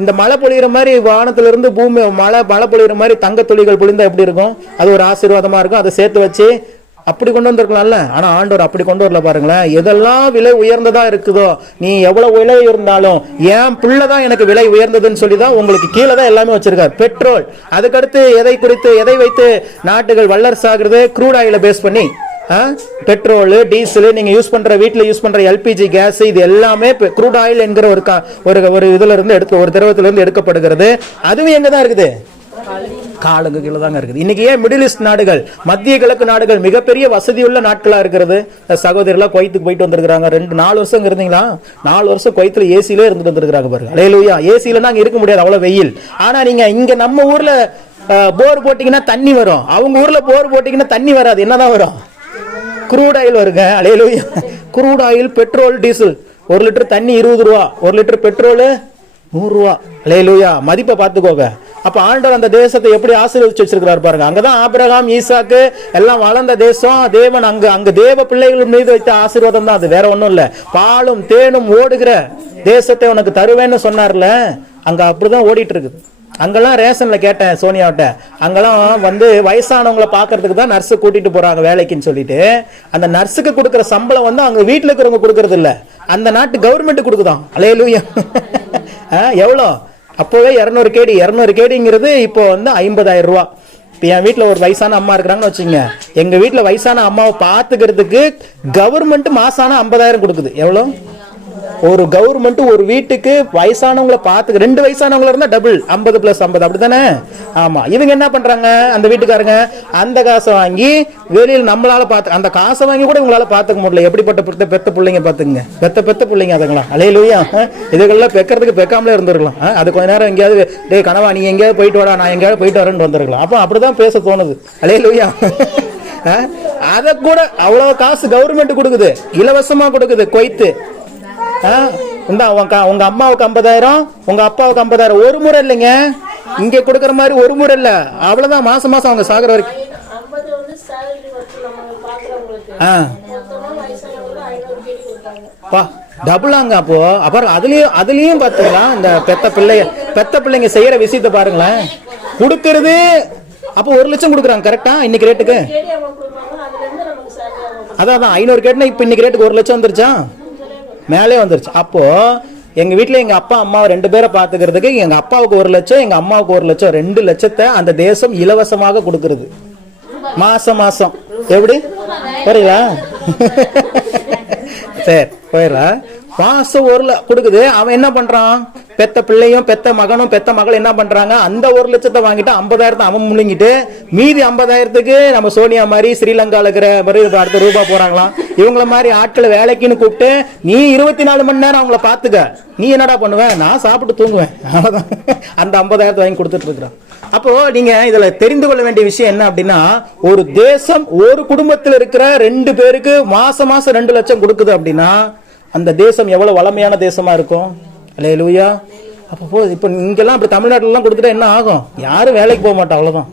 இந்த மழை பொழிகிற மாதிரி வானத்துல இருந்து பூமி மழை பொழிகிற மாதிரி தங்க துளிகள் பொழிந்தா எப்படி இருக்கும்? அது ஒரு ஆசீர்வாதமா இருக்கும். அதை சேர்த்து வச்சு அப்படி கொண்டு வந்திருக்கலாம்ல. ஆனா ஆண்டவர் அப்படி கொண்டு வரல. பாருங்களேன், எதெல்லாம் விலை உயர்ந்ததா இருக்குதோ, நீ எவ்வளவு விலை இருந்தாலும் என் பிள்ளைதான் எனக்கு விலை உயர்ந்ததுன்னு சொல்லிதான் உங்களுக்கு கீழே தான் எல்லாமே வச்சிருக்காரு. பெட்ரோல், அதுக்கடுத்து எதை வைத்து நாட்டுகள் வல்லரசாகிறது? க்ரூட் ஆயில பேஸ் பண்ணி. பெட்ரோல், டீசல், நீங்க யூஸ் பண்ற வீட்டுல யூஸ் பண்ற எல்பிஜி கேஸ், இது எல்லாமே க்ரூட் ஆயில் என்கிற ஒரு இதுல இருந்து ஒரு திரவத்தில இருந்து எடுக்கப்படுகிறது. அதுவும் எங்க தான் இருக்குது? காலுக்கு கீழே தாங்க இருக்குது. இன்னைக்கு ஏன் மிடில் ஈஸ்ட் நாடுகள், மத்திய கிழக்கு நாடுகள் மிகப்பெரிய வசதியுள்ள நாட்களா இருக்கிறது? சகோதரர்களா குவைத்துக்கு போயிட்டு வந்திருக்காங்க. 4 வருஷம் இருந்தீங்களா? 4 வருஷம் குவைத்துல ஏசிலே இருந்துட்டு வந்திருக்காங்க பாருங்க. அல்லேலூயா. ஏசில நாங்க இருக்க முடியாது, அவ்வளவு வெயில். ஆனா நீங்க இங்க நம்ம ஊர்ல போர் போட்டீங்கன்னா தண்ணி வரும், அவங்க ஊர்ல போர் போட்டீங்கன்னா தண்ணி வராது. என்னதான் வரும்? க்ரூட் ஆயில் வருங்க. அல்லேலூயா. Crude oil, petrol, diesel. 1 litre தண்ணி 20 ரூபா, 1 லிட்டர் பெட்ரோல் 100 ரூபா. அல்லேலூயா. மதிப்பை பார்த்துக்கோங்க. அப்ப ஆண்டவர் அந்த தேசத்தை எப்படி ஆசீர்வதிச்சு வச்சிருக்கிறார் பாருங்க. அங்கதான் ஆபிரகாம், ஈசாக்கு எல்லாம் வளர்ந்த தேசம். தேவன் அங்க தேவ பிள்ளைகள் மீது வைத்த ஆசீர்வாதம் தான் அது, வேற ஒண்ணும் இல்ல. பாலும் தேனும் ஓடுகிற தேசத்தை உனக்கு தருவேன்னு சொன்னார்ல, அங்க அப்படிதான் ஓடிட்டு இருக்குது. அங்கெல்லாம் ரேஷன்ல கேட்டேன் சோனியாவிட்ட, அங்கெல்லாம் வயசானவங்களை பாக்குறதுக்கு தான் நர்ஸு கூட்டிட்டு போறாங்க வேலைக்குன்னு சொல்லிட்டு, அந்த நர்ஸுக்கு கொடுக்குற சம்பளம் அங்க வீட்டுல இருக்கிறவங்க கொடுக்கறது இல்ல, அந்த நாட்டு கவர்மெண்ட் கொடுக்குதான். அல்லேலூயா. எவ்வளோ? அப்போவே 200 கேடிங்கிறது இப்போ 50,000 ரூபா. இப்போ என் வீட்டில் ஒரு வயசான அம்மா இருக்கிறாங்கன்னு வச்சுங்க, எங்க வீட்டில் வயசான அம்மாவை பார்த்துக்கிறதுக்கு கவர்மெண்ட் மாசான 50,000 கொடுக்குது. எவ்வளோ? ஒரு கவர்மெண்ட் ஒரு வீட்டுக்கு வயசானவங்களை பார்த்து 2 வயசானவங்கள இருந்தா டபுள் 50 + 50 அப்படித்தானே? ஆமா. இவங்க என்ன பண்றாங்க, அந்த வீட்டுக்காரங்க அந்த காசை வாங்கி வெளியில் நம்மளால பார்த்து, அந்த காசை வாங்கி கூட இவங்களால பார்த்துக்க முடியல. எப்படிப்பட்ட பெத்த பிள்ளைங்க பார்த்துங்க, பெத்த பிள்ளைங்க அதுங்களா. அல்லேலூயா. இதுகள்லாம் பெக்கிறதுக்கு பெக்காமலே இருந்திருக்கலாம். அது கொஞ்ச நேரம் எங்கேயாவது, டே கனவா நீ எங்கேயாவது போயிட்டு வாடா, நான் எங்கேயாவது போயிட்டு வரேன்னு வந்திருக்கலாம். அப்போ அப்படிதான் பேச தோணுது. அல்லேலூயா. அதை கூட அவ்வளவு காசு கவர்மெண்ட் கொடுக்குது, இலவசமா கொடுக்குது. குவைத்து உங்க அம்மாவுக்கு 50,000, உங்க அப்பாவுக்கு 50,000. ஒரு முறை இல்லைங்க, இங்க கொடுக்கற மாதிரி ஒரு முறை இல்ல. அவ்வளவுதான். மாசம் மாசம் அவங்க சாகுற வரைக்கும் டபுளாங்க. அப்போ அப்புறம் அதுலயும் பாத்தீங்களா, இந்த பெத்த பிள்ளைங்க செய்யற விஷயத்த பாருங்களேன். கொடுக்கறது அப்போ 1 லட்சம் கொடுக்குறாங்க. கரெக்டா? இன்னைக்கு ரேட்டுக்கு அதான் 500 கேட்டுனா இப்ப இன்னைக்கு ரேட்டுக்கு 1 லட்சம் வந்துருச்சா? மேலே வந்துருச்சு. அப்போ எங்க வீட்டுல எங்க அப்பா அம்மாவை 2 பேரை பாத்துக்கிறதுக்கு எங்க அப்பாவுக்கு 1 லட்சம், எங்க அம்மாவுக்கு 1 லட்சம், 2 லட்சத்தை அந்த தேசம் இலவசமாக கொடுக்கிறது மாசம் மாசம். எப்படி போறீங்களா? சரி போயிடலாம். மாசம் 1 கொடுக்குது. அவன் என்ன பண்றான்? பெத்த பிள்ளையும் பெத்த மகனும் பெத்த மகள் என்ன பண்றாங்க? அந்த 1 லட்சத்தை வாங்கிட்டு 50,000 அவன் முழுங்கிட்டு, மீதி 50,000க்கு நம்ம சோனியா மாதிரி ஸ்ரீலங்கால இருக்கிற அடுத்த ரூபா போறாங்களாம். இவங்கள மாதிரி ஆட்களை வேலைக்குன்னு கூப்பிட்டு, நீ 24 மணி நேரம் அவங்கள பாத்துக்க, நீ என்னடா பண்ணுவேன்? நான் சாப்பிட்டு தூங்குவேன். அவ்வளவுதான். அந்த 50,000 வாங்கி கொடுத்துட்டு இருக்கிறான். அப்போ நீங்க இதுல தெரிந்து கொள்ள வேண்டிய விஷயம் என்ன அப்படின்னா, ஒரு தேசம் ஒரு குடும்பத்தில் இருக்கிற 2 பேருக்கு மாசம் மாசம் 2 லட்சம் கொடுக்குது அப்படின்னா, அந்த தேசம் எவ்வளவு வளமையான தேசமா இருக்கும். அல்லேலூயா. அப்போ இப்ப இங்கெல்லாம் அப்படி தமிழ்நாட்டுல கொடுத்துட்டா என்ன ஆகும்? யாரும் வேலைக்கு போக மாட்டோம். அவ்வளவுதான்.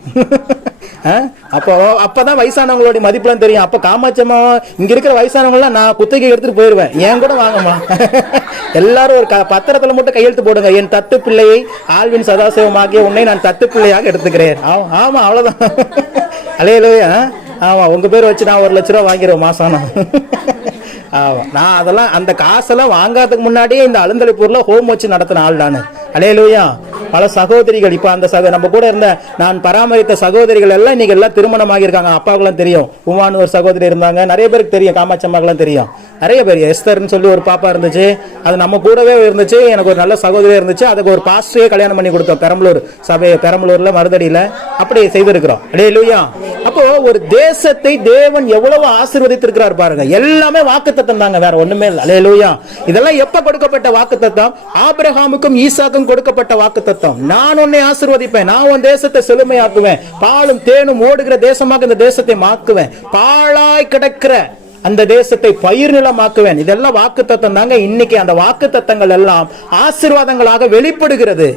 அப்பதான் வயசானவங்களுடைய மதிப்புலாம் தெரியும். அப்ப காமாட்சம்மா இங்க இருக்கிற வயசானவங்களாம் நான் குத்தகை எடுத்துட்டு போயிருவேன், ஏன் கூட வாங்கம்மா. எல்லாரும் ஒரு பத்திரத்துல மட்டும் கையெழுத்து போடுங்க, என் தத்து பிள்ளையை ஆல்வின் சதாசிவமாகிய உன்னை நான் தத்து பிள்ளையாக எடுத்துக்கிறேன். ஆமா அவ்வளவுதான். அல்லேலூயா. ஆமா, உங்க பேர் வச்சு நான் 1 லட்ச ரூபா வாங்கிடுவேன் மாசம். நான் அதெல்லாம் அந்த காசெல்லாம் வாங்காததுக்கு முன்னாடியே இந்த அழுந்தலைப்பூர்ல ஹோம் வச்சு நடத்தின ஆள் நானு. அல்லேலூயா. பல சகோதரிகள் இப்ப அந்த நம்ம கூட இருந்த நான் பராமரித்த சகோதரிகள் எல்லாம் இன்னைக்கு எல்லாம் திருமணம் ஆகியிருக்காங்க. அப்பாவுக்குலாம் தெரியும். உமான்னு ஒரு சகோதரி இருந்தாங்க, நிறைய பேருக்கு தெரியும். காமாட்சம்மாக்கெல்லாம் தெரியும், நிறைய பேர். எஸ்தர்ன்னு சொல்லி ஒரு பாப்பா இருந்துச்சு, அது நம்ம கூடவே இருந்துச்சு. எனக்கு ஒரு நல்ல சகோதரி இருந்துச்சு, அதுக்கு ஒரு பாஸ்டரே கல்யாணம் பண்ணி கொடுத்தோம். பெரம்பலூர் சபை, பெரம்பலூர்ல மருதடியில அப்படி செய்திருக்கிறோம். அல்லேலூயா. அப்போ ஒரு தேசத்தை தேவன் எவ்வளவு ஆசீர்வதித்திருக்கிறார் பாருங்க. எல்லாமே வாக்குத்தத்தம் தாங்க, வேற ஒண்ணுமே இல்லை. அல்லேலூயா. இதெல்லாம் எப்ப கொடுக்கப்பட்ட வாக்குத்தத்தம்? ஆபிரகாமுக்கும் ஈசாக்கும் கொடுக்கப்பட்ட வாக்குத்தத்தம். நான் உன்னை ஆசீர்வதிப்பேன், நான் உன் தேசத்தை செழுமையாக்குவேன், பாலும் தேனும் ஓடுகிற தேசமாக இந்த தேசத்தை மாக்குவேன், பாழாய் கிடக்கிற அந்த தேசத்தை பயிர் நிலமாக்குவேன். இதெல்லாம் வாக்குத்தத்தம் தாங்க. இன்னைக்கு அந்த வாக்குத்தத்தங்கள் எல்லாம் ஆசீர்வாதங்களாக வெளிப்படுகிறது.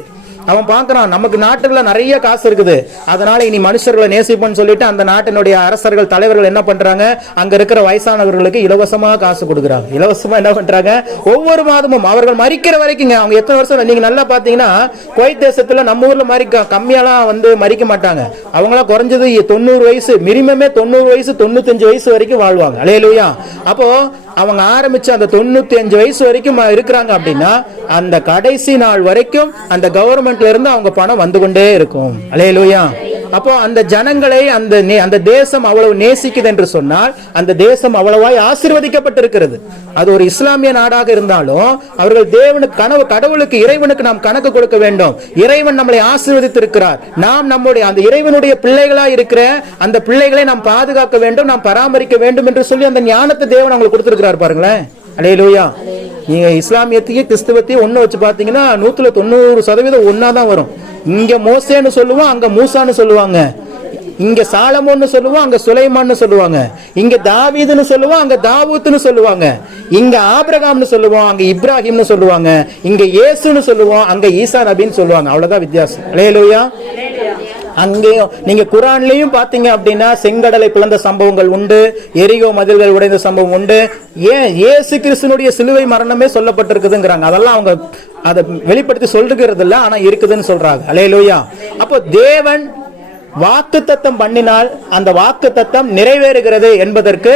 அவன் பார்க்கறான், நமக்கு நாட்டுல நிறைய காசு இருக்குது, அதனால இனி மனுஷர்களை நேசிப்போன்னு சொல்லிட்டு அந்த நாட்டினுடைய அரசர்கள், தலைவர்கள் என்ன பண்றாங்க? அங்க இருக்கிற வயசானவர்களுக்கு இலவசமா காசு கொடுக்குறாங்க. இலவசமா என்ன பண்றாங்க? ஒவ்வொரு மாதமும் அவர்கள் மரிக்கிற வரைக்கும், அவங்க எத்தனை வருஷம், நீங்க நல்லா பாத்தீங்கன்னா குவைத் தேசத்துல நம்ம ஊர்ல மாதிரி கம்மியெல்லாம் மரிக்க மாட்டாங்க. அவங்களாம் குறைஞ்சது 90 வயசு, மினிமமே 90 வயசு 95 வயசு வரைக்கும் வாழ்வாங்க. அல்லேலூயா. அப்போ அவங்க ஆரம்பிச்சு அந்த 95 வயசு வரைக்கும் இருக்கிறாங்க அப்படின்னா அந்த கடைசி நாள் வரைக்கும் அந்த கவர்மெண்ட்ல இருந்து அவங்க பணம் வந்து கொண்டே இருக்கும். அல்லேலூயா. அப்போ அந்த ஜனங்களை அந்த தேசம் அவ்வளவு நேசிக்குது என்று சொன்னால் அந்த தேசம் அவ்வளவாய் ஆசீர்வதிக்கப்பட்டிருக்கிறது. அது ஒரு இஸ்லாமிய நாடாக இருந்தாலும் அவர்கள் தேவனுக்கு கடவுளுக்கு இறைவனுக்கு நாம் கணக்கு கொடுக்க வேண்டும். இறைவன் நம்மளை ஆசீர்வதித்திருக்கிறார். நாம் நம்முடைய அந்த இறைவனுடைய பிள்ளைகளா இருக்கிற அந்த பிள்ளைகளை நாம் பாதுகாக்க வேண்டும், நாம் பராமரிக்க வேண்டும் என்று சொல்லி அந்த ஞானத்தை தேவன் அவங்களுக்கு கொடுத்திருக்கிறார் பாருங்களேன். அல்லேலூயா. நீங்க இஸ்லாமியத்தையும் கிறிஸ்தவத்தையும் ஒண்ணு வச்சு பாத்தீங்கன்னா 190% ஒன்னாதான் வரும். இங்க மோசேன்னு சொல்லுவோம், அங்க மூசான்னு சொல்லுவாங்க. இங்க சாலமோன்னு சொல்லுவோம், அங்க சுலைமான்னு சொல்லுவாங்க. இங்க தாவீதுன்னு சொல்லுவோம், அங்க தாவூத்னு சொல்லுவாங்க. இங்க ஆபிரகாம்னு சொல்லுவோம், அங்க இப்ராஹிம்னு சொல்லுவாங்க. இங்க இயேசுன்னு சொல்லுவோம், அங்க ஈசா நபின்னு சொல்லுவாங்க. அவ்வளவுதான் வித்தியாசம். அல்லேலூயா. அங்கேயும் நீங்க குரான்லயும் பாத்தீங்க அப்படின்னா செங்கடலை பிளந்த சம்பவங்கள் உண்டு, எரிகோ மதில்கள் உடைந்த சம்பவம் உண்டு. ஏன் இயேசு கிறிஸ்துனுடைய சிலுவை மரணமே சொல்லப்பட்டிருக்குதுங்கிறாங்க. அதெல்லாம் அவங்க அதை வெளிப்படுத்தி சொல்லுகிறது இல்ல, ஆனா இருக்குதுன்னு சொல்றாங்க. அல்லேலூயா. அப்போ தேவன் வாக்குத்தத்தம் பண்ணினால் அந்த வாக்குத்தத்தம் நிறைவேறுகிறது என்பதற்கு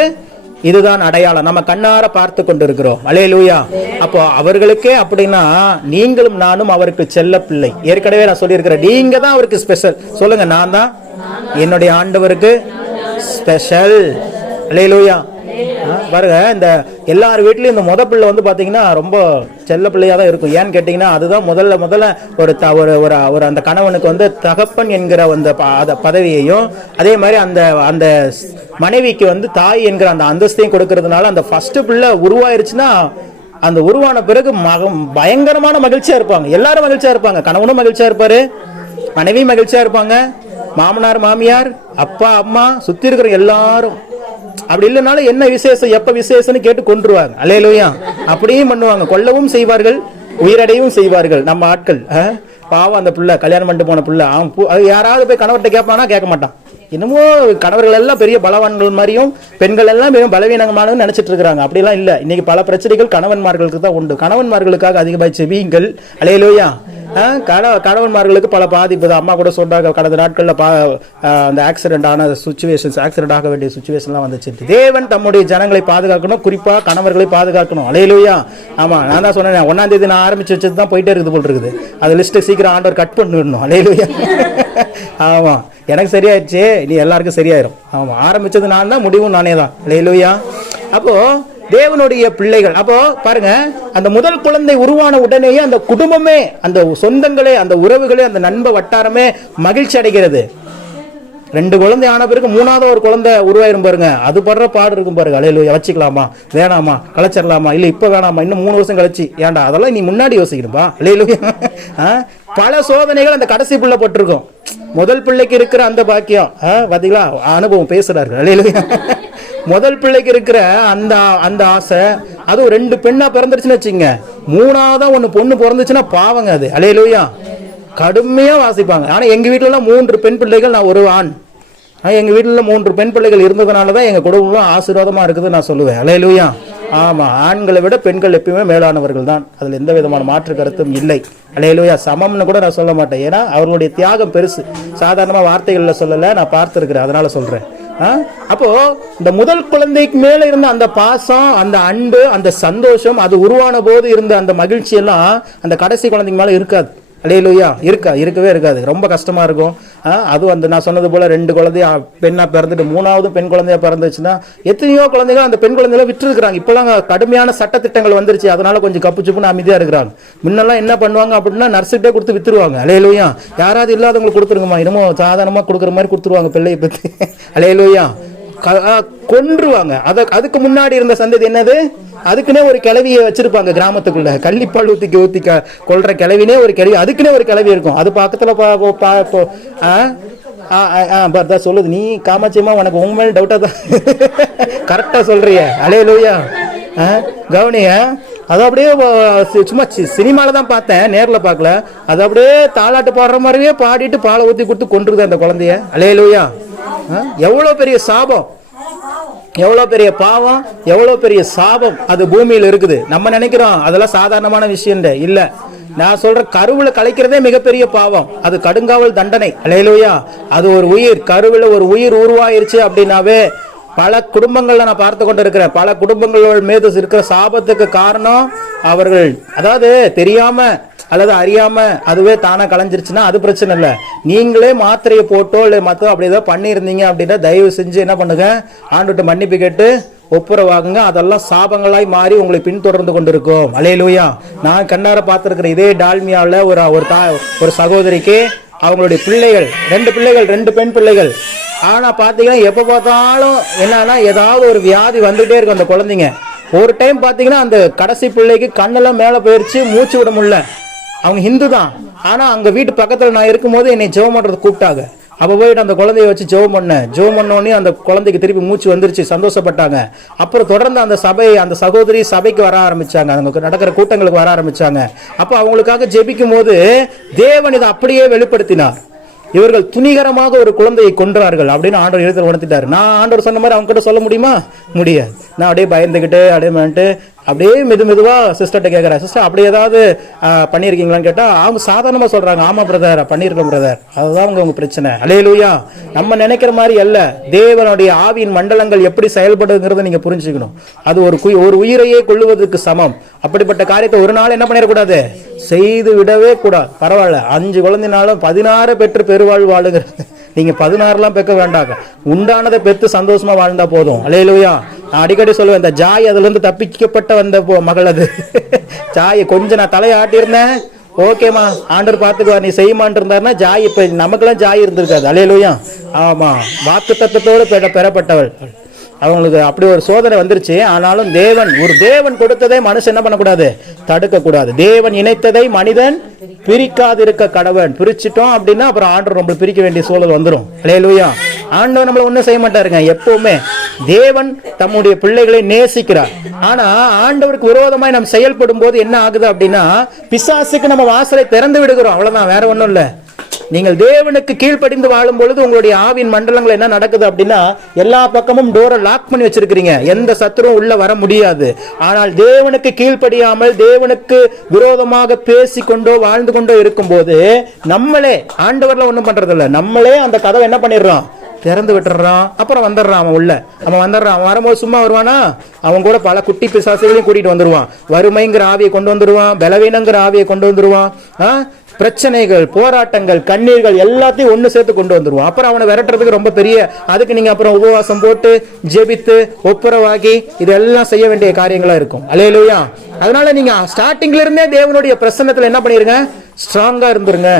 இதுதான் அடையாளம். நம்ம கண்ணார பார்த்து கொண்டிருக்கிறோம். அல்லேலூயா. அப்போ அவர்களுக்கே அப்படின்னா நீங்களும் நானும் அவருக்கு செல்ல பிள்ளை. ஏற்கனவே நான் சொல்லியிருக்கிறேன், நீங்க தான் அவருக்கு ஸ்பெஷல். சொல்லுங்க, நான் தான் என்னுடைய ஆண்டவருக்கு ஸ்பெஷல். அல்லேலூயா. பாருங்க, இந்த எல்லார் வீட்லயும் இந்த முத பிள்ளை பாத்தீங்கன்னா ரொம்ப செல்ல பிள்ளையா தான் இருக்கும். ஏன்னு கேட்டீங்கன்னா அதுதான் முதல்ல ஒரு அந்த கணவனுக்கு தகப்பன் என்கிற அந்த பதவியையும், அதே மாதிரி அந்த மனைவிக்கு தாய் என்கிற அந்த அந்தஸ்தையும் கொடுக்கறதுனால அந்த ஃபர்ஸ்ட் பிள்ளை உருவாயிருச்சுன்னா அந்த உருவான பிறகு பயங்கரமான மகிழ்ச்சியா இருப்பாங்க. எல்லாரும் மகிழ்ச்சியா இருப்பாங்க. கணவனும் மகிழ்ச்சியா இருப்பாரு, மனைவி மகிழ்ச்சியா இருப்பாங்க, மாமனார் மாமியார் அப்பா அம்மா சுத்தி இருக்கிற எல்லாரும். அப்படி இல்லைனாலும் என்ன விசேஷம் எப்ப விசேஷம்னு கேட்டு கொன்றுவாங்க. அல்லேலூயா. அப்படியும் பண்ணுவாங்க, கொல்லவும் செய்வார்கள், உயிரடையவும் செய்வார்கள் நம்ம ஆட்கள். பாவம் அந்த புள்ள, கல்யாணம் பண்ணிட்டு போன புள்ள, அவன் யாராவது போய் கணவர்கிட்ட கேட்பானா? கேட்க மாட்டான். இன்னமும் கணவர்கள் எல்லாம் பெரிய பலவான்கள் மாதிரியும் பெண்கள் எல்லாம் மிகவும் பலவீனமானு நினைச்சிட்டு இருக்கிறாங்க. அப்படிலாம் இல்ல. இன்னைக்கு பல பிரச்சனைகள் கணவன்மார்களுக்கு தான் உண்டு. கணவன்மார்களுக்காக அதிகமாக செவியுங்கள். அல்லேலூயா. கணவன்மார்களுக்கு பல பாதிப்பு. அம்மா கூட சொல்றாங்க, கடந்த நாட்கள்ல அந்த ஆக்சிடென்ட் ஆன சுச்சுவேஷன்ஸ், ஆக்சிடென்ட் ஆக வேண்டிய சுச்சுவேஷன்லாம் வந்துச்சு. தேவன் தம்முடைய ஜனங்களை பாதுகாக்கணும், குறிப்பா கணவர்களை பாதுகாக்கணும். அல்லேலூயா. ஆமா, நான் தான் சொன்னேன், 1ஆம் தேதி நான் ஆரம்பிச்சு வச்சது தான் போயிட்டே இருக்குது போல் இருக்குது. அது லிஸ்ட் சீக்கிரம் ஆண்டவர் கட் பண்ணிடணும். அல்லேலூயா. ஆமா, எனக்கு சரியாயிடுச்சு, நீ எல்லாருக்கும் சரியாயிரும். ஆமா, ஆரம்பிச்சது நான் தான், முடிவும் நானே தான். அல்லேலூயா. அப்போ தேவனுடைய பிள்ளைகள், அப்போ பாருங்க, அந்த முதல் குழந்தை உருவான உடனேயே அந்த குடும்பமே, அந்த சொந்தங்களே, அந்த உறவுகளே, அந்த நண்ப வட்டாரமே மகிழ்ச்சி அடைகிறது. 2 குழந்தை ஆன பிறகு 3ஆவது ஒரு குழந்தை உருவாயிரும் பாருங்க, அது படுற பாடு இருக்கும் பாருங்க. அல்லேலூயா. வச்சுக்கலாமா, வேணாமா, கலைச்சிடலாமா, இல்ல இப்ப வேணாமா, இன்னும் 3 வருஷம் கழிச்சு, ஏன்டா அதெல்லாம் நீ முன்னாடி யோசிக்கணும்பா. அல்லேலூயா. பல சோதனைகள் அந்த கடைசி பிள்ளை பட்டிருக்கும். முதல் பிள்ளைக்கு இருக்கிற அந்த பாக்கியம் பாத்தீங்களா, அனுபவம் பேசுறாரு. அல்லேலூயா. முதல் பிள்ளைக்கு இருக்கிற அந்த ஆசை, அதுவும் 2 பெண்ணா பிறந்துருச்சுன்னு வச்சுங்க, 3ஆவதா ஒண்ணு பொண்ணு பிறந்துச்சுன்னா பாவங்க அது. அல்லேலூயா. கடுமையா வாசிப்பாங்க. ஆனா எங்க வீட்டுல எல்லாம் 3 பெண் பிள்ளைகள், நான் ஒரு ஆண். எங்க வீட்டுல 3 பெண் பிள்ளைகள் இருந்ததுனாலதான் எங்க குடும்பம் ஆசீர்வாதமா இருக்குது நான் சொல்லுவேன். அல்லேலூயா. ஆமா, ஆண்களை விட பெண்கள் எப்பயுமே மேலானவர்கள் தான். அதுல எந்த விதமான மாற்று கருத்தும் இல்லை. அல்லேலூயா. சமம்னு கூட நான் சொல்ல மாட்டேன். ஏன்னா அவர்களுடைய தியாகம் பெருசு. சாதாரணமா வார்த்தைகள்ல சொல்லல, நான் பார்த்திருக்கிறேன், அதனால சொல்றேன். அப்போ இந்த முதல் குழந்தைக்கு மேல இருந்த அந்த பாசம், அந்த அன்பு, அந்த சந்தோஷம், அது உருவான போது இருந்த அந்த மகிழ்ச்சி எல்லாம் அந்த கடைசி குழந்தைக்கு மேல இருக்காது. அல்லேலூயா. இருக்கவே இருக்காது. ரொம்ப கஷ்டமா இருக்கும். அதுவும் அந்த நான் சொன்னது போல 2 குழந்தைய பெண்ணா பிறந்துட்டு 3வது பெண் குழந்தையா பிறந்துச்சுன்னா எத்தனையோ குழந்தைகள் அந்த பெண் குழந்தைகளை விட்டுருக்காங்க. இப்பெல்லாம் கடுமையான சட்டத்திட்டங்கள் வந்துருச்சு. அதனால கொஞ்சம் கப்பு சுப்புன்னு அமைதியா இருக்கிறாங்க. முன்னெல்லாம் என்ன பண்ணுவாங்க அப்படின்னா நர்ஸுகிட்டே கொடுத்து வித்துருவாங்க. அல்லேலூயா. யாராவது இல்லாதவங்களுக்கு கொடுத்துருங்கம்மா, என்னமோ சாதாரணமா கொடுக்குற மாதிரி கொடுத்துருவாங்க பிள்ளையை பத்தி. அல்லேலூயா. கொன்றுவாங்க. அதுக்கு முன்னாடி இருந்த சந்ததி என்னது, அதுக்குன்னே ஒரு கிளவியை வச்சிருப்பாங்க கிராமத்துக்குள்ள. கள்ளிப்பால் ஊத்தி கொள்ற கிளவினே ஒரு கிளவி, அதுக்குன்னே ஒரு கிளவி இருக்கும். அது பக்கத்துல சொல்லுது, நீ காமாட்சியமா உனக்கு உங்க மேல டவுட்டா தான் கரெக்டா சொல்றிய. அல்லேலூயா. கவனிய, அது அப்படியே சும்மா சினிமால தான் பார்த்தேன், நேர்ல பார்க்கல. அது அப்படியே தாலாட்டு பாடுற மாதிரியே பாடிட்டு பாலை ஊத்தி கொடுத்து கொன்றுது அந்த குழந்தைய. அல்லேலூயா. எவ்வளவு பெரிய சாபம், எவ்வளவு பெரிய பாவம், எவ்வளவு பெரிய சாபம் அது பூமியில் இருக்குது. நம்ம நினைக்கிறோம் அதெல்லாம் சாதாரணமான விஷயம் இல்ல. நான் சொல்ற கருவுல கலைக்கிறதே மிகப்பெரிய பாவம். அது கடுங்காவல் தண்டனை. அல்லேலூயா. அது ஒரு உயிர், கருவுல ஒரு உயிர் உருவாயிருச்சு அப்படின்னாவே பல குடும்பங்கள்ல நான் பார்த்து கொண்டு இருக்கிறேன். பல குடும்பங்கள் மீது இருக்கிற சாபத்துக்கு காரணம் அவர்கள், அதாவது தெரியாம அல்லது அறியாம அதுவே தானா கலைஞ்சிருச்சுன்னா அது பிரச்சனை இல்லை. நீங்களே மாத்திரையை போட்டோ இல்லை மற்றோ அப்படி ஏதோ பண்ணியிருந்தீங்க அப்படின்னா தயவு செஞ்சு என்ன பண்ணுங்க, ஆண்டுகிட்ட மன்னிப்பு கேட்டு ஒப்புரவாகுங்க. அதெல்லாம் சாபங்களாய் மாறி உங்களை பின்தொடர்ந்து கொண்டிருக்கும். அல்லேலூயா. நான் கண்ணார பார்த்திருக்கிற இதே டால்மியாவில் ஒரு சகோதரிக்கு அவங்களுடைய பிள்ளைகள் 2 பெண் பிள்ளைகள். ஆனா பாத்தீங்கன்னா எப்ப பார்த்தாலும் என்னன்னா ஏதாவது ஒரு வியாதி வந்துட்டே இருக்கும் அந்த குழந்தைங்க. ஒரு டைம் பாத்தீங்கன்னா அந்த கடைசி பிள்ளைக்கு கண்ணெல்லாம் மேல போயிருச்சு, மூச்சு விட முடியல. அவங்க ஹிந்து தான், ஆனா அங்க வீட்டு பக்கத்துல நான் இருக்கும்போது என்னை ஜெபம் பண்றது கூப்பிட்டாங்க. அப்ப போயிட்டு அந்த குழந்தைய வச்சு ஜெபம் பண்ணோடனே அந்த குழந்தைக்கு திருப்பி மூச்சு வந்துருச்சு, சந்தோஷப்பட்டாங்க. அப்புறம் தொடர்ந்து அந்த சகோதரி சபைக்கு வர ஆரம்பிச்சாங்க, அங்க நடக்கிற கூட்டங்களுக்கு வர ஆரம்பிச்சாங்க. அப்ப அவங்களுக்காக ஜெபிக்கும் போது தேவன் இதை அப்படியே வெளிப்படுத்தினார். இவர்கள் துணிகரமாக ஒரு குழந்தையை கொன்றார்கள் அப்படின்னு ஆண்டவர் எழுத்துல உணர்த்திட்டாரு. நான் ஆண்டவர் சொன்ன மாதிரி அவங்க கிட்ட சொல்ல முடியுமா? முடியாது. நான் அப்படியே பயந்துகிட்டு அப்படியே மெதுவா சிஸ்டர்கிட்ட கேட்கிறேன், சிஸ்டர் அப்படி ஏதாவது பண்ணியிருக்கீங்களான்னு கேட்டா அவங்க சாதாரணமா சொல்றாங்க, ஆமா பிரதர் பண்ணியிருக்கோம் பிரதர். அதுதான் உங்க பிரச்சனை. அல்லேலூயா. நம்ம நினைக்கிற மாதிரி அல்ல. தேவனுடைய ஆவியின் மண்டலங்கள் எப்படி செயல்படுங்கிறத நீங்க புரிஞ்சுக்கணும். அது ஒரு உயிரையே கொள்ளுவதற்கு சமம். அப்படிப்பட்ட காரியத்தை ஒரு நாள் என்ன பண்ணிடக்கூடாது, செய்து விடவே கூடாது. பரவாயில்ல, 5 குழந்தைனாலும் 16 பெற்று பெருவாழ் வாழுங்க. நீங்க 16 பெக்க வேண்டாங்க, உண்டானதை பெற்று சந்தோஷமா வாழ்ந்தா போதும். அல்லேலூயா. நான் அடிக்கடி சொல்லுவேன், இந்த ஜாய் அதுல இருந்து தப்பிக்கப்பட்ட வந்த மகள் அது. ஜாய் கொஞ்சம் நான் தலையை ஆட்டியிருந்தேன், ஓகேமா ஆண்டவர் பார்த்துக்குவார் நீ செய்யமான் இருந்தாருன்னா ஜாய் இப்ப நமக்கெல்லாம் ஜாய் இருந்திருக்காது. அல்லேலூயா. ஆமா, வாக்கு தத்தத்தோடு பெறப்பட்டவள். அவங்களுக்கு அப்படி ஒரு சோதனை வந்துருச்சு. ஆனாலும் தேவன் கொடுத்ததை மனுஷன் என்ன பண்ணக்கூடாது, தடுக்க கூடாது. தேவன் இணைத்ததை மனிதன் பிரிக்காதிருக்க கடவன். பிரிச்சுட்டோம் அப்படின்னா அப்புறம் ஆண்டவர் நம்மளை பிரிக்க வேண்டிய சூழல் வந்துடும். அல்லேலூயா. ஆண்டவர் நம்மளை ஒன்றும் செய்ய மாட்டாருங்க. எப்பவுமே தேவன் தம்முடைய பிள்ளைகளை நேசிக்கிறார். ஆனா ஆண்டவருக்கு விரோதமாய் நம்ம செயல்படும் போது என்ன ஆகுது அப்படின்னா பிசாசுக்கு நம்ம வாசலை திறந்து விடுகிறோம். அவ்வளவுதான், வேற ஒண்ணும் இல்லை. நீங்கள் தேவனுக்கு கீழ்ப்படிந்து வாழும் பொழுது உங்களுடைய ஆவின் மண்டலங்கள் என்ன நடக்குது அப்படின்னா எல்லா பக்கமும் டோரை லாக் பண்ணி வச்சிருக்கிறீங்க, எந்த சத்துருவும் உள்ள வர முடியாது. ஆனால் தேவனுக்கு கீழ்ப்படியாமல் தேவனுக்கு விரோதமாக பேசிக்கொண்டோ வாழ்ந்து கொண்டோ இருக்கும் போது நம்மளே ஆண்டவர்ல ஒண்ணும் பண்றது இல்லை, நம்மளே அந்த கதவை என்ன பண்ணிடுறோம், திறந்து விட்டுறான். அப்புறம் வந்துடுறான். அவன் வரும்போது சும்மா வருவானா, அவன் கூட பல குட்டி பிசாசுகளையும் கூட்டிட்டு வந்துருவான். வறுமைங்கிற ஆவியை கொண்டு வந்துருவான், பலவீனங்கிற ஆவியை கொண்டு வந்துருவான், பிரச்சனைகள், போராட்டங்கள், கண்ணீர்கள் எல்லாத்தையும் ஒண்ணு சேர்த்து கொண்டு வந்துருவான். அப்புறம் அவனை விரட்டுறதுக்கு ரொம்ப பெரிய, அதுக்கு நீங்க அப்புறம் உபவாசம் போட்டு ஜெபித்து ஒப்புரவாகி இதெல்லாம் செய்ய வேண்டிய காரியங்களா இருக்கும். அல்லேலூயா. அதனால நீங்க ஸ்டார்டிங்ல இருந்தே தேவனுடைய பிரசன்னத்துல என்ன பண்ணிருங்க, ஸ்ட்ராங்கா இருந்துருங்க.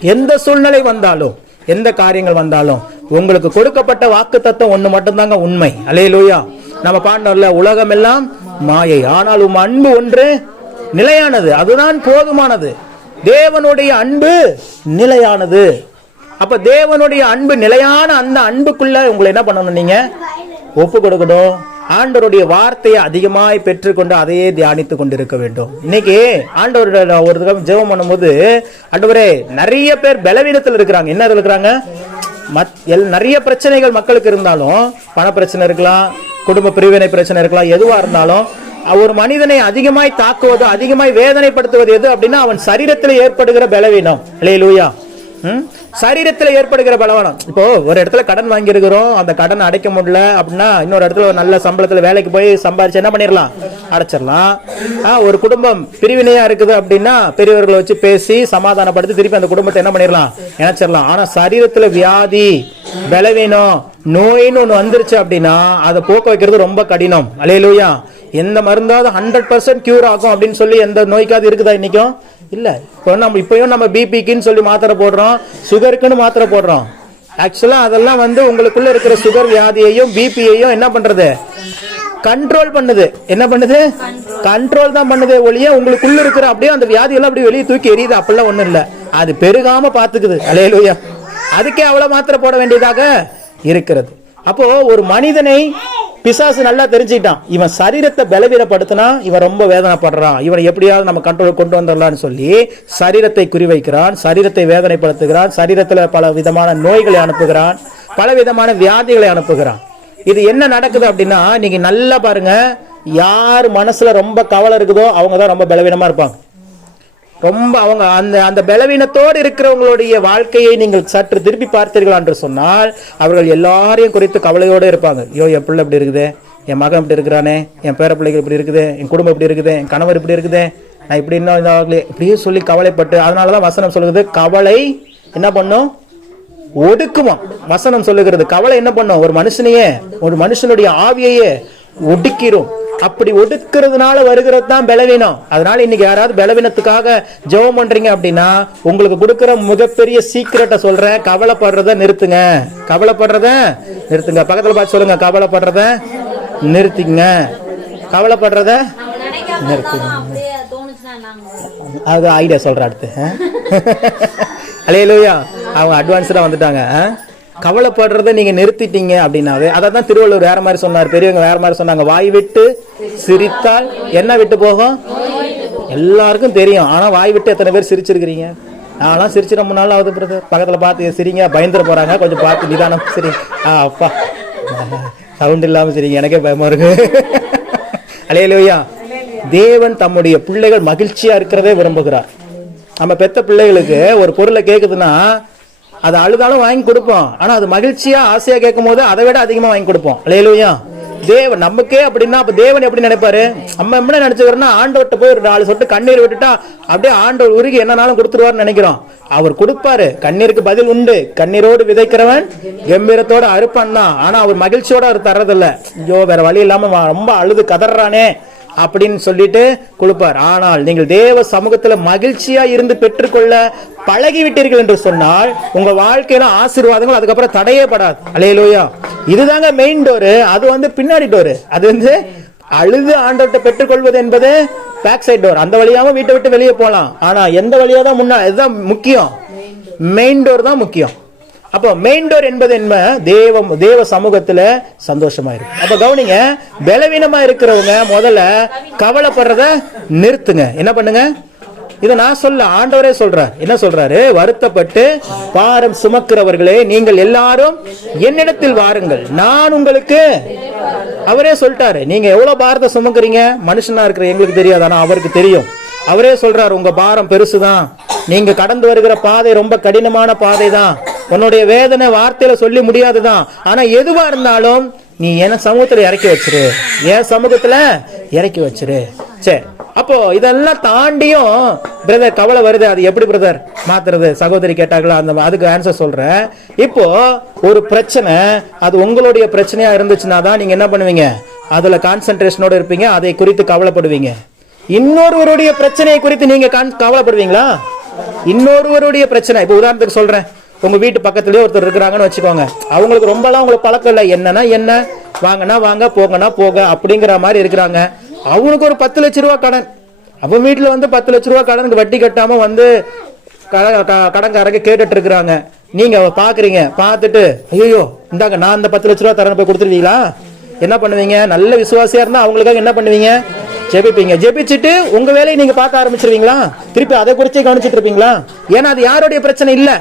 எந்த சூழ்நிலை வந்தாலும் எந்த காரியங்கள் வந்தாலும் உங்களுக்கு கொடுக்கப்பட்ட வாக்கு தத்துவம் ஒண்ணு மட்டும்தாங்க உண்மை. அல்லேலூயா. நம்ம பாண்டோம்ல, உலகம் எல்லாம் மாயை, ஆனால் உம் அன்பு ஒன்று நிலையானது, அதுதான் போதுமானது. தேவனுடைய அன்பு நிலையானது. அப்ப தேவனுடைய அன்பு நிலையான அந்த அன்புக்குள்ள உங்களை என்ன பண்ணணும், நீங்க ஒப்பு கொடுக்கணும். ஆண்டவருடைய வார்த்தையை அதிகமாய் பெற்றுக்கொண்டு அதையே தியானித்து கொண்டிருக்க வேண்டும். இன்னைக்கு ஆண்டவருடைய ஒரு தடவை ஜெபம் பண்ணும்போது, ஆண்டவரே நிறைய பேர் பலவீனத்தில் இருக்கிறாங்க. என்ன இருக்கிறாங்க, நிறைய பிரச்சனைகள் மக்களுக்கு இருந்தாலும், பண பிரச்சனை இருக்கலாம், குடும்ப பிரிவினை பிரச்சனை இருக்கலாம், எதுவா இருந்தாலும் ஒரு மனிதனை அதிகமாய் தாக்குவது, அதிகமாய் வேதனைப்படுத்துவது எது அப்படின்னா அவன் சரீரத்தில் ஏற்படுகிற பலவீனம். அல்லேலூயா. சரீரத்தில் ஏற்படுகிற பலவீனம். இப்போ ஒரு இடத்துல கடன் வாங்கி இருக்கிறோம், அந்த கடன் அடைக்க முடியல அப்படின்னா இன்னொரு இடத்துல ஒரு நல்ல சம்பளத்துல வேலைக்கு போய் சம்பாதிச்சு என்ன பண்ணிடலாம், அடைச்சிடலாம். ஒரு குடும்பம் பிரிவினையா இருக்குது அப்படின்னா பெரியவர்களை வச்சு பேசி சமாதானப்படுத்தி திருப்பி அந்த குடும்பத்தை என்ன பண்ணிடலாம், இணைச்சிடலாம். ஆனா சரீரத்துல வியாதி, பலவீனம், நோயின்னு ஒண்ணு வந்துருச்சு அப்படின்னா அதை போக்க வைக்கிறது ரொம்ப கடினம். அல்லேலூயா. எந்த மருந்தாவது 100% கியூர் ஆகும் அப்படின்னு சொல்லி எந்த நோய்க்காவது இருக்குதா இன்னைக்கும்? இல்ல. இப்பயும் நம்ம பிபிக்குன்னு சொல்லி மாத்திரை போடுறோம், சுகருக்குன்னு மாத்திரை போடுறோம். ஆக்சுவலா அதெல்லாம் உங்களுக்குள்ள இருக்கிற சுகர் வியாதியையும் பிபியையும் என்ன பண்றது, கண்ட்ரோல் பண்ணுது. என்ன பண்ணுது, கண்ட்ரோல் தான் பண்ணுது ஒழிய உங்களுக்குள்ள இருக்கிற அப்படியே அந்த வியாதி எல்லாம் அப்படியே வெளியே தூக்கி எரியுது அப்படிலாம் ஒண்ணும் இல்ல. அது பெருகாம பாத்துக்குது. அல்லேலூயா. அதுக்கே அவ்வளவு மாத்திரை போட வேண்டியதாக இருக்கிறது. அப்போ ஒரு மனிதனை பிசாசு நல்லா தெரிஞ்சுக்கிட்டான், இவன் சரீரத்தை பலவீனப்படுத்தினா இவன் ரொம்ப வேதனைப்படுறான், இவனை எப்படியாவது நம்ம கண்ட்ரோல் கொண்டு வந்துடலாம்னு சொல்லி சரீரத்தை குறிவைக்கிறான், சரீரத்தை வேதனைப்படுத்துகிறான், சரீரத்துல பல விதமான நோய்களை அனுப்புகிறான், பல விதமான வியாதிகளை அனுப்புகிறான். இது என்ன நடக்குது அப்படின்னா, நீங்க நல்லா பாருங்க, யார் மனசுல ரொம்ப கவலை இருக்குதோ அவங்க தான் ரொம்ப பலவீனமா இருப்பாங்க. ரொம்ப அவங்க அந்த பலவீனத்தோடு இருக்கிறவங்களுடைய வாழ்க்கையை நீங்கள் சற்று திருப்பி பார்த்தீர்கள் என்று சொன்னால் அவர்கள் எல்லாரையும் குறித்து கவலையோடு இருப்பாங்க. ஐயோ, என் பிள்ளை இப்படி இருக்குது, என் மகன் இப்படி இருக்கிறானே, என் பேர பிள்ளைகள் இப்படி இருக்குது, என் குடும்பம் இப்படி இருக்குது, என் கணவர் இப்படி இருக்குது, நான் இப்படி இன்னும் இப்படியே சொல்லி கவலைப்பட்டு, அதனாலதான் வசனம் சொல்லுது, கவலை என்ன பண்ணும், ஒடுக்குமா. வசனம் சொல்லுகிறது கவலை என்ன பண்ணும், ஒரு மனுஷனையே, ஒரு மனுஷனுடைய ஆவியையே ஒடுக்கிரும். அப்படி ஒடுக்கிறதுனால வருகிறது தான் பலவீனம். அதனால இன்னைக்கு யாராவது பலவீனத்துக்காக ஜெபம் பண்றீங்க அப்படின்னா உங்களுக்கு கொடுக்கிற மிகப்பெரிய சீக்கிரட்டை சொல்றேன், கவலைப்படுறத நிறுத்துங்க. கவலைப்படுறத நிறுத்துங்க. பக்கத்துல பார்த்து சொல்லுங்க, கவலைப்படுறத நிறுத்திங்க, கவலைப்படுறத நிறுத்துங்க. அது ஐடியா சொல்ற அடுத்து. அல்லேலூயா. அவங்க அட்வான்ஸ்டா வந்துட்டாங்க. கவலைப்படுறத நீங்க நிறுத்திட்டீங்க அப்படின்னாவே, அதான் திருவள்ளுவர் வேற மாதிரி சொன்னார், பெரியவங்க வேற மாதிரி சொன்னாங்க. வாய் விட்டு சிரித்தால் என்ன விட்டு போகும் எல்லாருக்கும் தெரியும். ஆனா வாய் விட்டு எத்தனை பேர் சிரிச்சிருக்கிறீங்க? நான்லாம் சிரிச்சு ரொம்ப நாள் ஆகுது பிரதர். பக்கத்துல பார்த்து சிரிங்க, பயந்துட போறாங்க, கொஞ்சம் பார்த்து நிதானம் சரி. அப்பா சவுண்ட் இல்லாம சரிங்க, எனக்கே பயமா இருக்கு. அல்லேலூயா. தேவன் தம்முடைய பிள்ளைகள் மகிழ்ச்சியா இருக்கிறதே விரும்புகிறார். நம்ம பெத்த பிள்ளைகளுக்கு ஒரு பொருளை கேக்குதுன்னா அது அழுதாலும் வாங்கி கொடுப்போம். ஆனா அது மகிழ்ச்சியா ஆசையா கேட்கும் போது அதை விட அதிகமா வாங்கி கொடுப்போம். அல்லேலூயா. தேவன் நமக்கே அப்படின்னா அப்ப தேவன் எப்படி நினைப்பாரு, நம்ம என்ன நினைச்சுக்கிறோம்னா ஆண்டவர்கிட்ட போய் ஒரு 4 சொட்டு கண்ணீர் விட்டுட்டா அப்படியே ஆண்டவர் உருகி என்னன்னாலும் கொடுத்துருவாருன்னு நினைக்கிறோம். அவர் கொடுப்பாரு, கண்ணீருக்கு பதில் உண்டு. கண்ணீரோடு விதைக்கிறவன் கம்பீரத்தோட அறுப்பான் தான். ஆனா அவர் மகிழ்ச்சியோட அவர் தர்றதில்ல. ஐயோ வேற வழி இல்லாம ரொம்ப அழுது கதறானே அப்படின்னு சொல்லிட்டு கொடுப்பார். ஆனால் நீங்கள் தேவ சமூகத்துல மகிழ்ச்சியா இருந்து பெற்றுக்கொள்ள பழகிவிட்டீர்கள் என்று சொன்னால் உங்க வாழ்க்கையில ஆசீர்வாதங்கள் அதுக்கப்புறம் தடையே படாது. அல்லேலூயா. இதுதாங்க மெயின் டோரு. அது பின்னாடி டோரு. அது அழுது ஆண்டவர்கிட்ட பெற்றுக்கொள்வது என்பது பேக் சைட் டோர். அந்த வழியாவும் வீட்டை விட்டு வெளியே போகலாம். ஆனா எந்த வழியா தான் முன்னா, இதுதான் முக்கியம். மெயின் டோர் தான் முக்கியம். அப்போ மெயின் டோர் என்பது என்ன, தேவ சமூகத்துல சந்தோஷமா இருக்கு. அப்ப கவனிங்க, பலவீனமா இருக்கிறவங்க முதல்ல கவலைப்படுறத நிறுத்துங்க. என்ன பண்ணுங்க, இதை நான் சொல்ல, ஆண்டவரே சொல்றார். என்ன சொல்றாரு, வருத்தப்பட்டு பாரம் சுமக்கிறவர்களே நீங்கள் எல்லாரும் என்னிடத்தில் வாருங்கள், நான் உங்களுக்கு. அவரே சொல்லிட்டாரு, நீங்க எவ்வளவு பாரத்தை சுமக்கிறீங்க, மனுஷனா இருக்கிற எங்களுக்கு தெரியாது, ஆனா அவருக்கு தெரியும். அவரே சொல்றாரு, உங்க பாரம் பெருசுதான், நீங்க கடந்து வருகிற பாதை ரொம்ப கடினமான பாதை தான், உன்னுடைய வேதனை வார்த்தையில சொல்லி முடியாதுதான். ஆனா எதுவா இருந்தாலும் நீ என் சமூகத்துல இறக்கி வச்சிரு, என் சமூகத்துல இறக்கி வச்சிரு. சரி, அப்போ இதெல்லாம் தாண்டியும் பிரதர் கவலை வருது, அது எப்படி பிரதர் மாத்துறது, சகோதரி கேட்டாங்களா, அதுக்கு ஆன்சர் சொல்றேன். இப்போ ஒரு பிரச்சனை அது உங்களுடைய பிரச்சனையா இருந்துச்சுன்னா தான் நீங்க என்ன பண்ணுவீங்க, அதுல கான்சென்ட்ரேஷனோட இருப்பீங்க, அதை குறித்து கவலைப்படுவீங்க. இன்னொருவருடைய பிரச்சனையை குறித்து நீங்க கவலைப்படுவீங்களா? இன்னொருவருடைய பிரச்சனை, இப்ப உதாரணத்துக்கு சொல்றேன், உங்க வீட்டு பக்கத்துலயே ஒருத்தர் இருக்கிறாங்கன்னு வச்சுக்கோங்க, அவங்களுக்கு ரொம்பலாம் உங்களுக்கு பழக்கம் இல்லை, என்னன்னா என்ன, வாங்கன்னா வாங்க, போங்கன்னா போக அப்படிங்கிற மாதிரி இருக்கிறாங்க. அவனுக்கு ஒரு 10 லட்ச ரூபா கடன், அவன் வீட்டுல 10 லட்ச ரூபா கடனுக்கு வட்டி கட்டாம கடன்காரங்க கேட்டுட்டு இருக்கிறாங்க. நீங்க பாக்குறீங்க, பார்த்துட்டு ஐயோ இந்தாங்க நான் அந்த 10 லட்ச ரூபா தரேன் போய் கொடுத்துருவீங்களா? என்ன பண்ணுவீங்க? நல்ல விசுவாசியா இருந்தா அவங்களுக்காக என்ன பண்ணுவீங்க? ஜெபிப்பீங்க. ஜெபிச்சுட்டு உங்க வேலையை நீங்க பார்க்க ஆரம்பிச்சிருவீங்களா? திருப்பி அதை குறிச்சே கவனிச்சுட்டு இருப்பீங்களா? ஏன்னா அது யாருடைய பிரச்சனை இல்ல,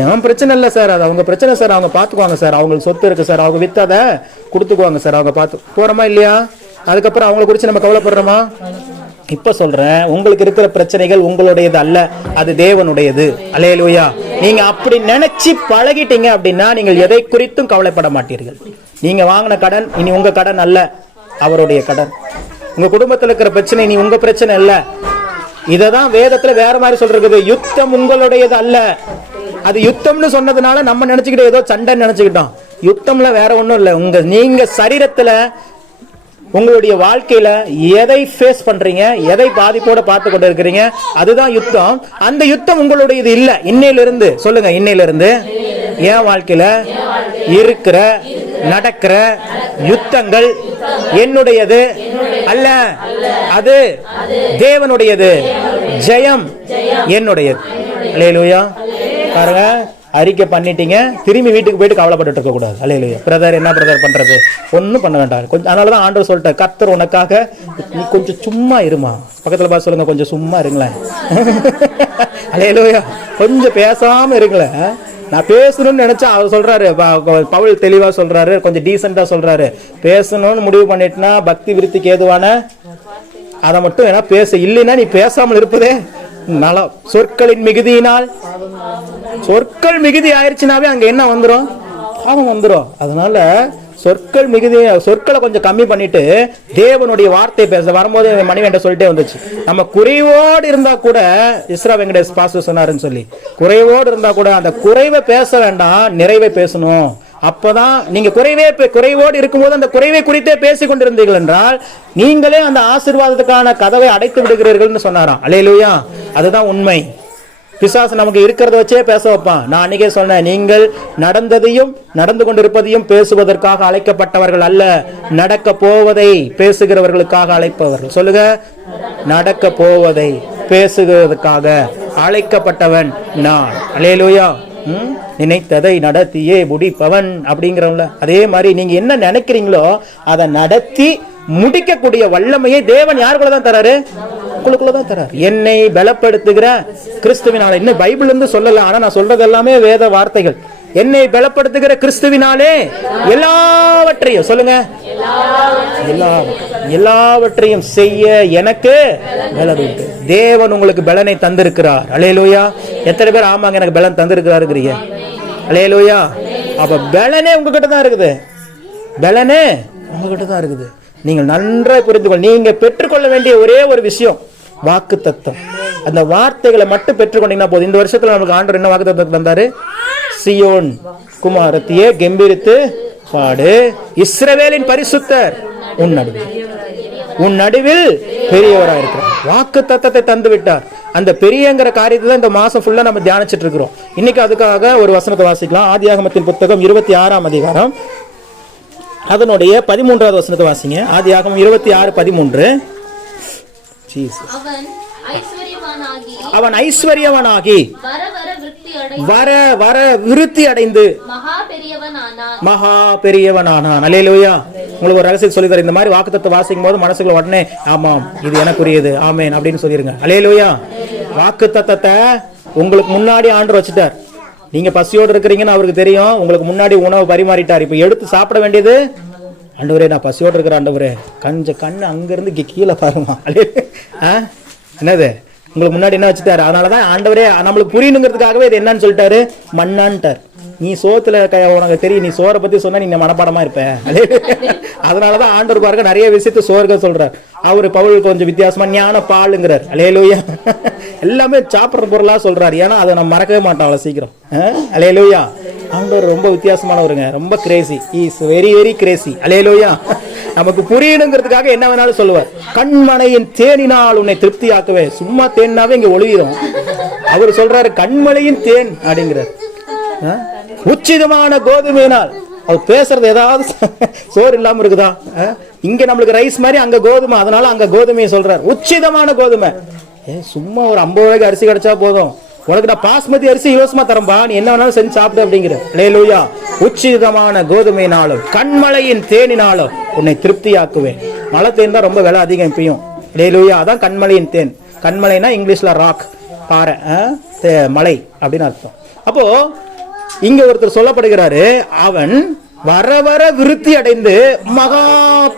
என் பிரச்சனை இல்ல சார், அது அவங்க பிரச்சனை சார், அவங்க பாத்துக்குவாங்க சார், அவங்களுக்கு சொத்து இருக்கு சார், அவங்க வித்து அதை கொடுத்துக்குவாங்க சார், அவங்க பார்த்து போறோமா இல்லையா? அதுக்கப்புறம் அவங்களை குறிச்சு நம்ம கவலைப்படுறோமா? இப்ப சொல்றேன், உங்களுக்கு இருக்கிற பிரச்சனைகள் உங்களுடையது அல்ல, அது தேவனுடையது. அல்லேலூயா. நீங்க அப்படி நினைச்சு பழகிட்டீங்க அப்படின்னா நீங்கள் எதை குறித்தும் கவலைப்பட மாட்டீர்கள். நீங்க வாங்கின கடன் இனி உங்க கடன் அல்ல, அவருடைய கடன். உங்க குடும்பத்தில் இருக்கிற பிரச்சனை இனி உங்க பிரச்சனை இல்ல. இததான் வேதத்துல வேற மாதிரி சொல்றது, யுத்தம் உங்களுடையது அல்ல. அது யுத்தம்னு சொன்னதுனால நம்ம நினைச்சுக்கிட்டு ஏதோ சண்டை நினைச்சுக்கிட்டோம். யுத்தம்ல வேற ஒண்ணும் இல்ல. நீங்க சரீரத்துல உங்களுடைய வாழ்க்கையில எதை ஃபேஸ் பண்றீங்க, எதை பாதிப்போட பார்த்து கொண்டு இருக்கிறீங்க, அதுதான் யுத்தம். அந்த யுத்தம் உங்களுடையது இல்ல. இன்னையிலிருந்து சொல்லுங்க, இன்னையிலிருந்து என் வாழ்க்கையில இருக்கிற நடக்கிற யுத்தங்கள் என்னுடையது அல்ல, அது தேவனுடையது. ஜெயம் என்னுடையது. அல்லேலூயா. பாருங்க, அறிக்கை பண்ணிட்டீங்க, திரும்பி வீட்டுக்கு போயிட்டு கவலைப்பட்டு இருக்க கூடாது. அல்லேலூயா. பிரதர் என்ன பிரதர் பண்றது, ஒன்னும் பண்ண வேண்டாம். கொஞ்சம் அதனாலதான் ஆண்டவர் சொல்லிட்டார், கர்த்தர் உனக்காக நீ கொஞ்சம் சும்மா இருமா. பக்கத்துல பார்த்து சொல்லுங்க, கொஞ்சம் சும்மா இருங்களேன். அல்லேலூயா. கொஞ்சம் பேசாம இருங்களேன். நான் பேசணும்னு நினைச்சா அவர் சொல்றாரு, பவுல் தெளிவா சொல்றாரு, கொஞ்சம் டீசெண்டா சொல்றாரு. பேசணும்னு முடிவு பண்ணிட்டுனா பக்தி விருத்திக்கு ஏதுவான அதை மட்டும் ஏன்னா பேச, இல்லைன்னா நீ பேசாமல் இருப்பதே நலம். சொற்களின் மிகுதியினால், சொற்கள் மிகுதி ஆயிடுச்சுனாவே அங்க என்ன வந்துரும், பாவம் வந்துரும். அதனால சொற்கள் மிகுதி, சொற்களை கொஞ்சம் கம்மி பண்ணிட்டு தேவனுடைய வார்த்தை பேச வரும்போது மணிவேண்ட சொல்லிட்டே வந்துச்சு, நம்ம குறைவோடு இருந்தா கூட, இஸ்ரா வெங்கடேஷ் பாஸ்டர் சொன்னாருன்னு சொல்லி, குறைவோடு இருந்தா கூட அந்த குறைவை பேச வேண்டாம், நிறைவை பேசணும். அப்பதான் நீங்க குறைவோடு இருக்கும்போது அந்த குறைவை குறித்தே பேசிக் கொண்டிருந்தீர்கள் என்றால் நீங்களே அந்த ஆசீர்வாதத்துக்கான கதவை அடைத்து விடுகிறீர்கள் சொன்னாராம். அல்லேலூயா. அதுதான் உண்மை. பிசாசு நமக்கு இருக்கிறத வச்சே பேச வைப்பான். நான் அன்னைக்கே சொன்னேன், நீங்கள் நடந்ததையும் நடந்து கொண்டிருப்பதையும் பேசுவதற்காக அழைக்கப்பட்டவர்கள் அல்ல, நடக்க போவதை பேசுகிறவர்களுக்காக அழைப்பவர்கள். சொல்லுங்க, நடக்க போவதை பேசுகிறதுக்காக அழைக்கப்பட்டவன் நான். அல்லேலூயா. நினைத்ததை நடத்தியே முடிப்பவன் அப்படிங்கிறவங்கள. அதே மாதிரி நீங்க என்ன நினைக்கிறீங்களோ அதை நடத்தி முடிக்கக்கூடிய வல்லமையை தேவன் யாருக்குள்ளதான் தராரு, உங்களுக்குள்ளதான் தராரு. என்னை பலப்படுத்துகிற கிறிஸ்துவினாலே. இன்னும் பைபிள் இருந்து சொல்லல, ஆனா நான் சொல்றது எல்லாமே வேத வார்த்தைகள். என்னை பலப்படுத்துகிற கிறிஸ்துவினாலே எல்லாவற்றையும், சொல்லுங்க, எல்லாவற்றையும் செய்ய எனக்கு பலன் உண்டு. தேவன் உங்களுக்கு பலனை தந்திருக்கிறார். அல்லேலூயா. எத்தனை பேர் ஆமாங்க எனக்கு பலன் தந்திருக்கிறாருங்கிறீங்க? அல்லேலூயா. அப்ப பலனே உங்ககிட்ட தான் இருக்குது, பலனே உங்ககிட்ட தான் இருக்குது. நீங்கள் நன்றாக புரிந்து கொள்ள, நீங்க பெற்றுக்கொள்ள வேண்டிய ஒரே ஒரு விஷயம் வாக்கு தத்தம். அந்த வார்த்தைகளை மட்டும் பெற்றுக்கொண்டீங்கன்னா போதும். இந்த வருஷத்துல நமக்கு ஆண்டவர் என்ன வாக்கு தத்தம் தந்தாரு? சியோன் குமாரத்தியே கெம்பீரித்து பாடு, இஸ்ரவேலின் பரிசுத்தர் உன் நடுவில் பெரியவராக இருக்கிறார். வாக்கு தத்தத்தை தந்து விட்டார். அந்த பெரியங்கிற காரியத்தை தான் இந்த மாசம் ஃபுல்லா நம்ம தியானிச்சுட்டு இருக்கிறோம். இன்னைக்கு அதுக்காக ஒரு வசனத்தை வாசிக்கலாம். ஆதியாகமத்தின் புத்தகம் 26ஆம் அதிகாரம் அதனுடைய 13வது வசனத்தை வாசிங்க. ஆதியாகமம் 26:13. அவன் ஐஸ்வர்யவனாகி வர வர விருத்தி அடைந்து மகா பெரியவனானான். அல்லேலூயா. உங்களுக்கு ஒரு ரகசியம் சொல்லி தரேன். இந்த மாதிரி வாக்குத்தத்தத்தை வாசிக்கும் போது மனசுக்குள்ள உடனே ஆமாம் இது எனக்குரியது, ஆமேன் அப்படின்னு சொல்லிருங்க. அல்லேலூயா. வாக்குத்தத்தத்தை உங்களுக்கு முன்னாடி ஆண்டவர் வச்சுட்டார். நீங்க பசியோடு இருக்கிறீங்கன்னு அவருக்கு தெரியும். உங்களுக்கு முன்னாடி உணவு பரிமாறிட்டார். இப்ப எடுத்து சாப்பிட வேண்டியது, ஆண்டவரே நான் பசியோடு இருக்கிற ஆண்டவரே, கொஞ்சம் கண்ணு அங்கிருந்து கீழே பாருமா. என்னது உங்களுக்கு முன்னாடி என்ன வச்சுட்டாரு? அதனாலதான் ஆண்டவரே நம்மளுக்கு புரியணுங்கிறதுக்காகவே இது என்னன்னு சொல்லிட்டாரு, மண்ணான்ட்டார். நீ சோத்துல உனக்கு தெரியும், நீ சோரை பத்தி சொன்னா நீ மனப்பாடமா இருப்ப. அதனாலதான் ஆண்டவர் பாருங்க நிறைய விஷயத்த சோர்க சொல்றார். அவரு பவுல் கொஞ்சம் வித்தியாசமா ஞான பாலுங்கிறார். அல்லேலூயா. எல்லாமே சாப்பிட்ற பொருளா சொல்றாரு. ஏன்னா அதை நம்ம மறக்கவே மாட்டோம் அவ்வளவு சீக்கிரம். அல்லேலூயா. ஆண்டவர் ரொம்ப வித்தியாசமானவருங்க, ரொம்ப crazy. Is very very crazy. அல்லேலூயா. நமக்கு புரியணுங்கிறதுக்காக என்ன வேணாலும் சொல்லுவார். கண்மனையின் தேனினால் உன்னை திருப்தி ஆக்குவே. சும்மா தேன்னாவே இங்க ஒளிவிடும். அவர் சொல்றாரு கண்மலையின் தேன் அப்படிங்கிறார். உச்சிதமான கோதுமையினால். அவர் பேசுறது ஏதாவது சோறு இல்லாம இருக்குதா? இங்க நம்மளுக்கு ரைஸ் மாதிரி, அங்க கோதுமை. அதனால அங்க கோதுமையை சொல்றார், உச்சிதமான கோதுமை. சும்மா ஒரு 50 ரூபாய்க்கு அரிசி கிடைச்சா போதும், உனக்கு நான் பாஸ்மதி அரிசி இலவசமா தரம்பா, நீ என்ன வேணாலும் செஞ்சு சாப்பிடு அப்படிங்கிற. அல்லேலூயா. உச்சிதமான கோதுமையினாலும் கண்மலையின் தேனினாலும் உன்னை திருப்தியாக்குவேன். மலை தேன் தான் ரொம்ப விலை அதிகம் இப்பயும். அல்லேலூயா. அதான் கண்மலையின் தேன். கண்மலைனா இங்கிலீஷ்ல ராக், பாறை, மலை அப்படின்னு அர்த்தம். அப்போ இங்க ஒருத்தர் சொல்லப்படுகிறாரு, அவன் வர வர விருத்தி அடைந்து மகா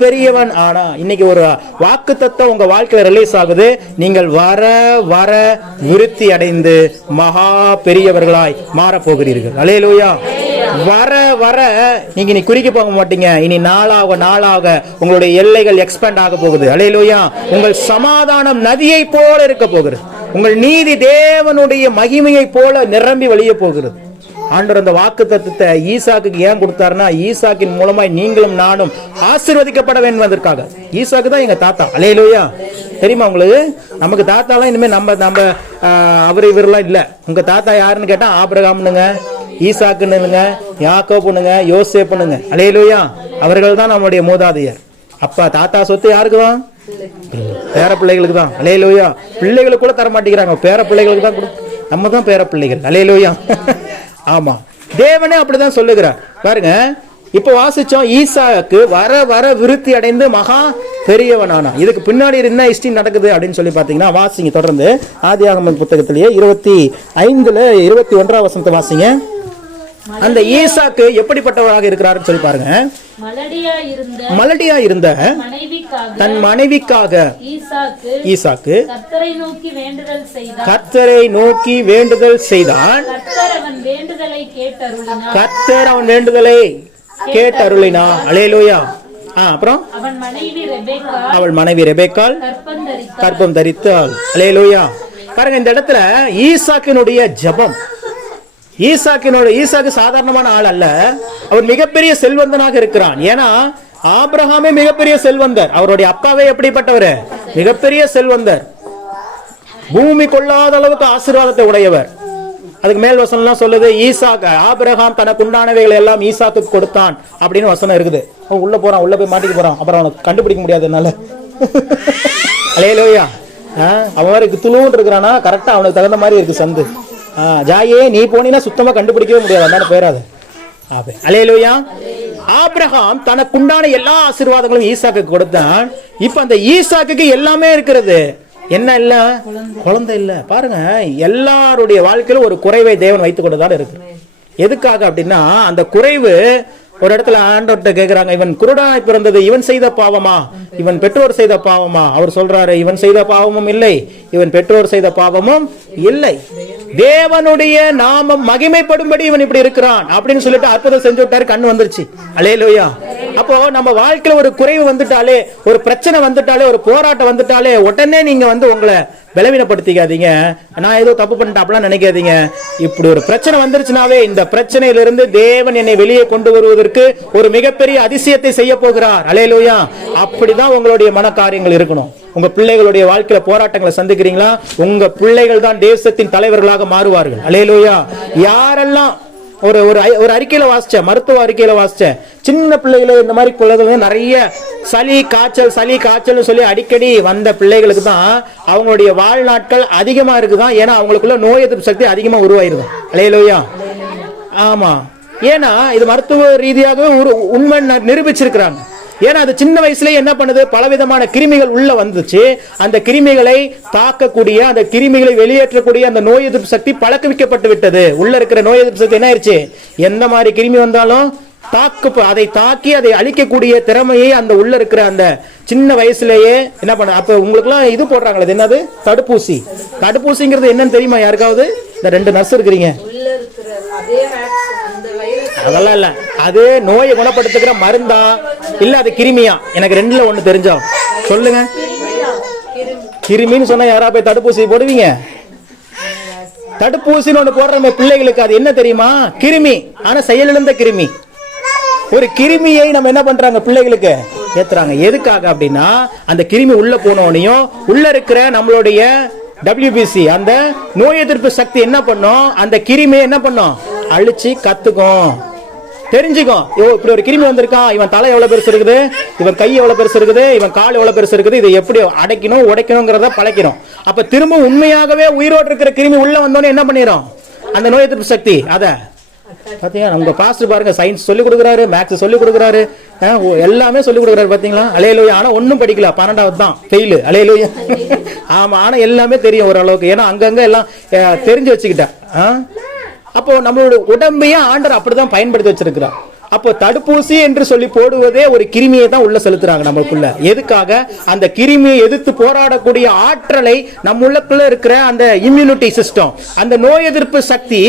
பெரியவன் ஆனா. இன்னைக்கு ஒரு வாக்குத்தத்தம் உங்க வாழ்க்கையில ரிலீஸ் ஆகுது. நீங்கள் வர வர விருத்தி அடைந்து மகா பெரியவர்களாய் மாற போகிறீர்கள். அல்லேலூயா. வர வர நீங்க இனி குறிக்க போக மாட்டீங்க. இனி நாளாக நாளாக உங்களுடைய எல்லைகள் எக்ஸ்பேண்ட் ஆக போகுது. அல்லேலூயா. உங்கள் சமாதானம் நதியை போல இருக்க போகிறது. உங்கள் நீதி தேவனுடைய மகிமையை போல நிரம்பி வழிய போகிறது. ஆண்டவர் அந்த வாக்கு தத்தத்தை ஈசாக்கு ஏன் கொடுத்தாருன்னா, ஈசாக்கின் மூலமாய் நீங்களும் நானும் ஆசீர்வதிக்கப்பட வேண்டும் என்பதற்காக. ஈசாக்கு தான் எங்க தாத்தா. அல்லேலூயா. தெரியுமா உங்களுக்கு? நமக்கு தாத்தாலாம் இனிமே நம்ம அவர் இவரெல்லாம் இல்ல. உங்க தாத்தா யாருன்னு கேட்டா ஆபிரகாம்னுங்க, ஈசாக்குன்னுங்க, யாக்கோபுனுங்க, யோசேப்புனுங்க. அல்லேலூயா. அவர்கள் தான் நம்முடைய மூதாதையர். அப்ப தாத்தா சொத்து யாருக்கு தான்? பேர பிள்ளைகளுக்கு தான். அல்லேலூயா. பிள்ளைகளுக்கு கூட தர மாட்டேங்கிறாங்க, பேர பிள்ளைகளுக்கு தான். நம்ம தான் பேர பிள்ளைகள். அல்லேலூயா. ஆமா, தேவனே அப்படிதான் சொல்லுகிறார். பாருங்க, இப்ப வாசிச்சோம், ஈசாக்கு வர வர விருத்தி அடைந்து மகா பெரியவனானா. இதுக்கு பின்னாடி என்ன ஹிஸ்டரி நடக்குது அப்படின்னு சொல்லி பாத்தீங்கன்னா, வாசிங்க தொடர்ந்து ஆதியாகமம் புத்தகத்திலேயே 25:21 வசனத்தை வாசிங்க. அந்த ஈசாக்கு எப்படிப்பட்டவராக இருக்கிறாருன்னு சொல்லி பாருங்க. மலடியா இருந்த தன் மனைவிக்காக ஈசாக்கு கர்த்தரை நோக்கி வேண்டுதல் செய்தான். கர்த்தர் அவன் வேண்டுதலை கேட்டருளினா. அல்லேலூயா. அப்புறம் அவள் மனைவி ரெபெக்காள் கர்ப்பம் தரித்தாள். அல்லேலூயா. பாருங்க, இந்த இடத்துல ஈசாக்கினுடைய ஜெபம். ஈசாக்கு சாதாரணமான ஆள் அல்ல. அவர் மிகப்பெரிய செல்வந்தனாக இருக்கிறான். ஏன்னா ஆபிரகாமே மிகப்பெரிய செல்வந்தர். அவருடைய அப்பாவே எப்படிப்பட்டவர்? மிகப்பெரிய செல்வந்தர். பூமி கொள்ளாத அளவுக்கு ஆசீர்வாதத்தை உடையவர். அதுக்கு மேல் வசனம் சொல்லுது, ஈசாக்கு ஆபிரகாம் தனக்கு உண்டானவைகள் எல்லாம் ஈசாக்கு கொடுத்தான் அப்படின்னு வசனம் இருக்குது. உள்ள போறான், உள்ள போய் மாட்டிக்க போறான். அப்புறம் அவனுக்கு கண்டுபிடிக்க முடியாது என்னால. அல்லேலூயா. அவன் மாதிரி துளுன்னு இருக்கிறானா, கரெக்டா அவனுக்கு தகுந்த மாதிரி இருக்கு சந்து. ஜாயே, நீ போனீன்னா சுத்தமா கண்டுபிடிக்கவே முடியாது, அதனால போயிடாது. அல்லேலூயா. ஆபிரகாம் தனக்குண்டான எல்லா ஆசீர்வாதங்களும் ஈசாக்கு கொடுத்தான். இப்ப அந்த ஈசாக்கு எல்லாமே இருக்கிறது. என்ன இல்ல? குழந்தை இல்ல. பாருங்க, எல்லாருடைய வாழ்க்கையிலும் ஒரு குறைவை தேவன் வைத்துக் கொண்டுதான் இருக்கு. எதுக்காக அப்படின்னா, அந்த குறைவு ஒரு இடத்துல ஆண்டவர்கிட்ட கேட்கிறாங்க, இவன் குருடாய் பிறந்தது இவன் செய்த பாவமா, இவன் பெற்றோர் செய்த பாவமா? அவர் சொல்றாரு, இவன் செய்த பாவமும் இல்லை, இவன் பெற்றோர் செய்த பாவமும் இல்லை. தேவனுடைய நாமம் மகிமைப்படும்படி இவன் இப்படி இருக்கிறான் அப்படின்னு சொல்லிட்டு அற்புதம் செஞ்சு விட்டாரு. கண்ணு வந்துருச்சு. அல்லேலூயா. அப்போ நம்ம வாழ்க்கையில ஒரு குறைவு வந்துட்டாலே, ஒரு பிரச்சனை வந்துட்டாலே, ஒரு போராட்டம் வந்துட்டாலே உடனே நீங்க உங்களை பலவீனப்படுத்திக்காதீங்க. நான் ஏதோ தப்பு பண்ணிட்டாப்லாம் நினைக்காதீங்க. இப்படி ஒரு பிரச்சனை வந்துருச்சுனாவே, இந்த பிரச்சனையிலிருந்து தேவன் என்னை வெளியே கொண்டு வருவதற்கு ஒரு மிகப்பெரிய அதிசயத்தை செய்ய போகிறார். அல்லேலூயா. அப்படிதான் உங்களுடைய மனக்காரியங்கள் இருக்கணும். உங்க பிள்ளைகளுடைய வாழ்க்கையில போராட்டங்களை சந்திக்கிறீங்களா? உங்க பிள்ளைகள் தான் தேசத்தின் தலைவர்களாக மாறுவார்கள். அல்லேலூயா. யாரெல்லாம் ஒரு அறிக்கையில வாசிச்சேன், மருத்துவ அறிக்கையில வாசிச்சேன், சின்ன பிள்ளைகளை இந்த மாதிரி குழந்தைங்க நிறைய சளி காய்ச்சல் சொல்லி அடிக்கடி வந்த பிள்ளைகளுக்கு தான் அவங்களுடைய வாழ்நாட்கள் அதிகமா இருக்குதான். ஏன்னா அவங்களுக்குள்ள நோய் எதிர்ப்பு சக்தி அதிகமா உருவாயிருது. அல்லேலூயா. ஆமா, ஏன்னா இது மருத்துவ ரீதியாக உண்மை நிரூபிச்சிருக்கிறாங்க. ஏன்னா அது சின்ன வயசுல என்ன பண்ணுது, பலவிதமான கிருமிகள் உள்ள வந்துச்சு. அந்த கிருமிகளை தாக்கக்கூடிய, அந்த கிருமிகளை வெளியேற்றக்கூடிய அந்த நோய் எதிர்ப்பு சக்தி பழக்கவிக்கப்பட்டு விட்டது. உள்ள இருக்கிற நோய் எதிர்ப்பு சக்தி என்ன ஆயிடுச்சு, எந்த மாதிரி கிருமி வந்தாலும் அதை தாக்கி அதை அழிக்கக்கூடிய திறமையை அந்த உள்ள இருக்கிற அந்த சின்ன வயசுலயே என்ன பண்ண. அப்ப உங்களுக்கு எல்லாம் இது போடுறாங்களே, என்னது தடுப்பூசி. தடுப்பூசிங்கிறது என்னன்னு தெரியுமா யாருக்காவது? இந்த 2 நர்ஸ் இருக்கிறீங்க, அதெல்லாம் இல்ல. அது நோயை குணப்படுத்துகிற மருந்தா இல்ல அது கிருமியா? எனக்கு 2ல 1 தெரிஞ்சா சொல்லுங்க. கிருமின்னு சொன்னா யாரா போய் தடுப்பூசி போடுவீங்க? தடுப்பூசின்னு ஒண்ணு போடுற நம்ம பிள்ளைகளுக்கு அது என்ன தெரியுமா? கிருமி. ஆனா செயலிழந்த கிருமி. ஒரு கிருமியை நம்ம என்ன பண்றாங்க, பிள்ளைகளுக்கு ஏத்துறாங்க. எதுக்காக அப்படின்னா, அந்த கிருமி உள்ள போனோனையும் உள்ள இருக்கிற நம்மளுடைய WBC அந்த நோய் எதிர்ப்பு சக்தி என்ன பண்ணும், அந்த கிருமியை என்ன பண்ணும், அழிச்சு கத்துக்கும், தெரிஞ்சுக்கும். இப்படி ஒரு கிருமி வந்திருக்கான், இவன் தலை எவ்வளவு பெருசு இருக்குது, இவன் கை எவ்வளவு பெருசு இருக்குது, இவன் கால் எவ்வளவு பெருசு இருக்குது, இதை எப்படி அடைக்கணும் உடைக்கணுங்கிறத பழக்கிறோம். அப்ப திரும்ப உண்மையாகவே உயிரோடு இருக்கிற கிருமி உள்ள வந்தோடனே என்ன பண்ணிடும், அந்த நோய் எதிர்ப்பு சக்தி. அத பாத்தீங்கன்னா உங்க பாஸ்டர் பாருங்க, சயின்ஸ் சொல்லி கொடுக்குறாரு, மேக்ஸ் சொல்லி கொடுக்குறாரு, எல்லாமே சொல்லி கொடுக்குறாரு. பாத்தீங்களா? அல்லேலூயா. ஆனா ஒன்னும் படிக்கல, 12வது தான் ஃபெயில். அல்லேலூயா. ஆமா, ஆனா எல்லாமே தெரியும் ஓரளவுக்கு. ஏன்னா அங்கங்க எல்லாம் தெரிஞ்சு வச்சுக்கிட்டேன். அப்போ நம்மளோட உடம்பையே ஆண்டவர் அப்படிதான் பயன்படுத்தி வச்சிருக்கிறார். அப்போ தடுப்பூசி என்று சொல்லி போடுவதே ஒரு கிருமியை தான் உள்ள செலுத்துறாங்க நம்மளுக்குள்ள. எதுக்காக? அந்த கிருமியை எதிர்த்து போராடக்கூடிய ஆற்றலை நம்மளுக்குள்ள இருக்கிற அந்த இம்யூனிட்டி சிஸ்டம், அந்த நோய் எதிர்ப்பு சக்தி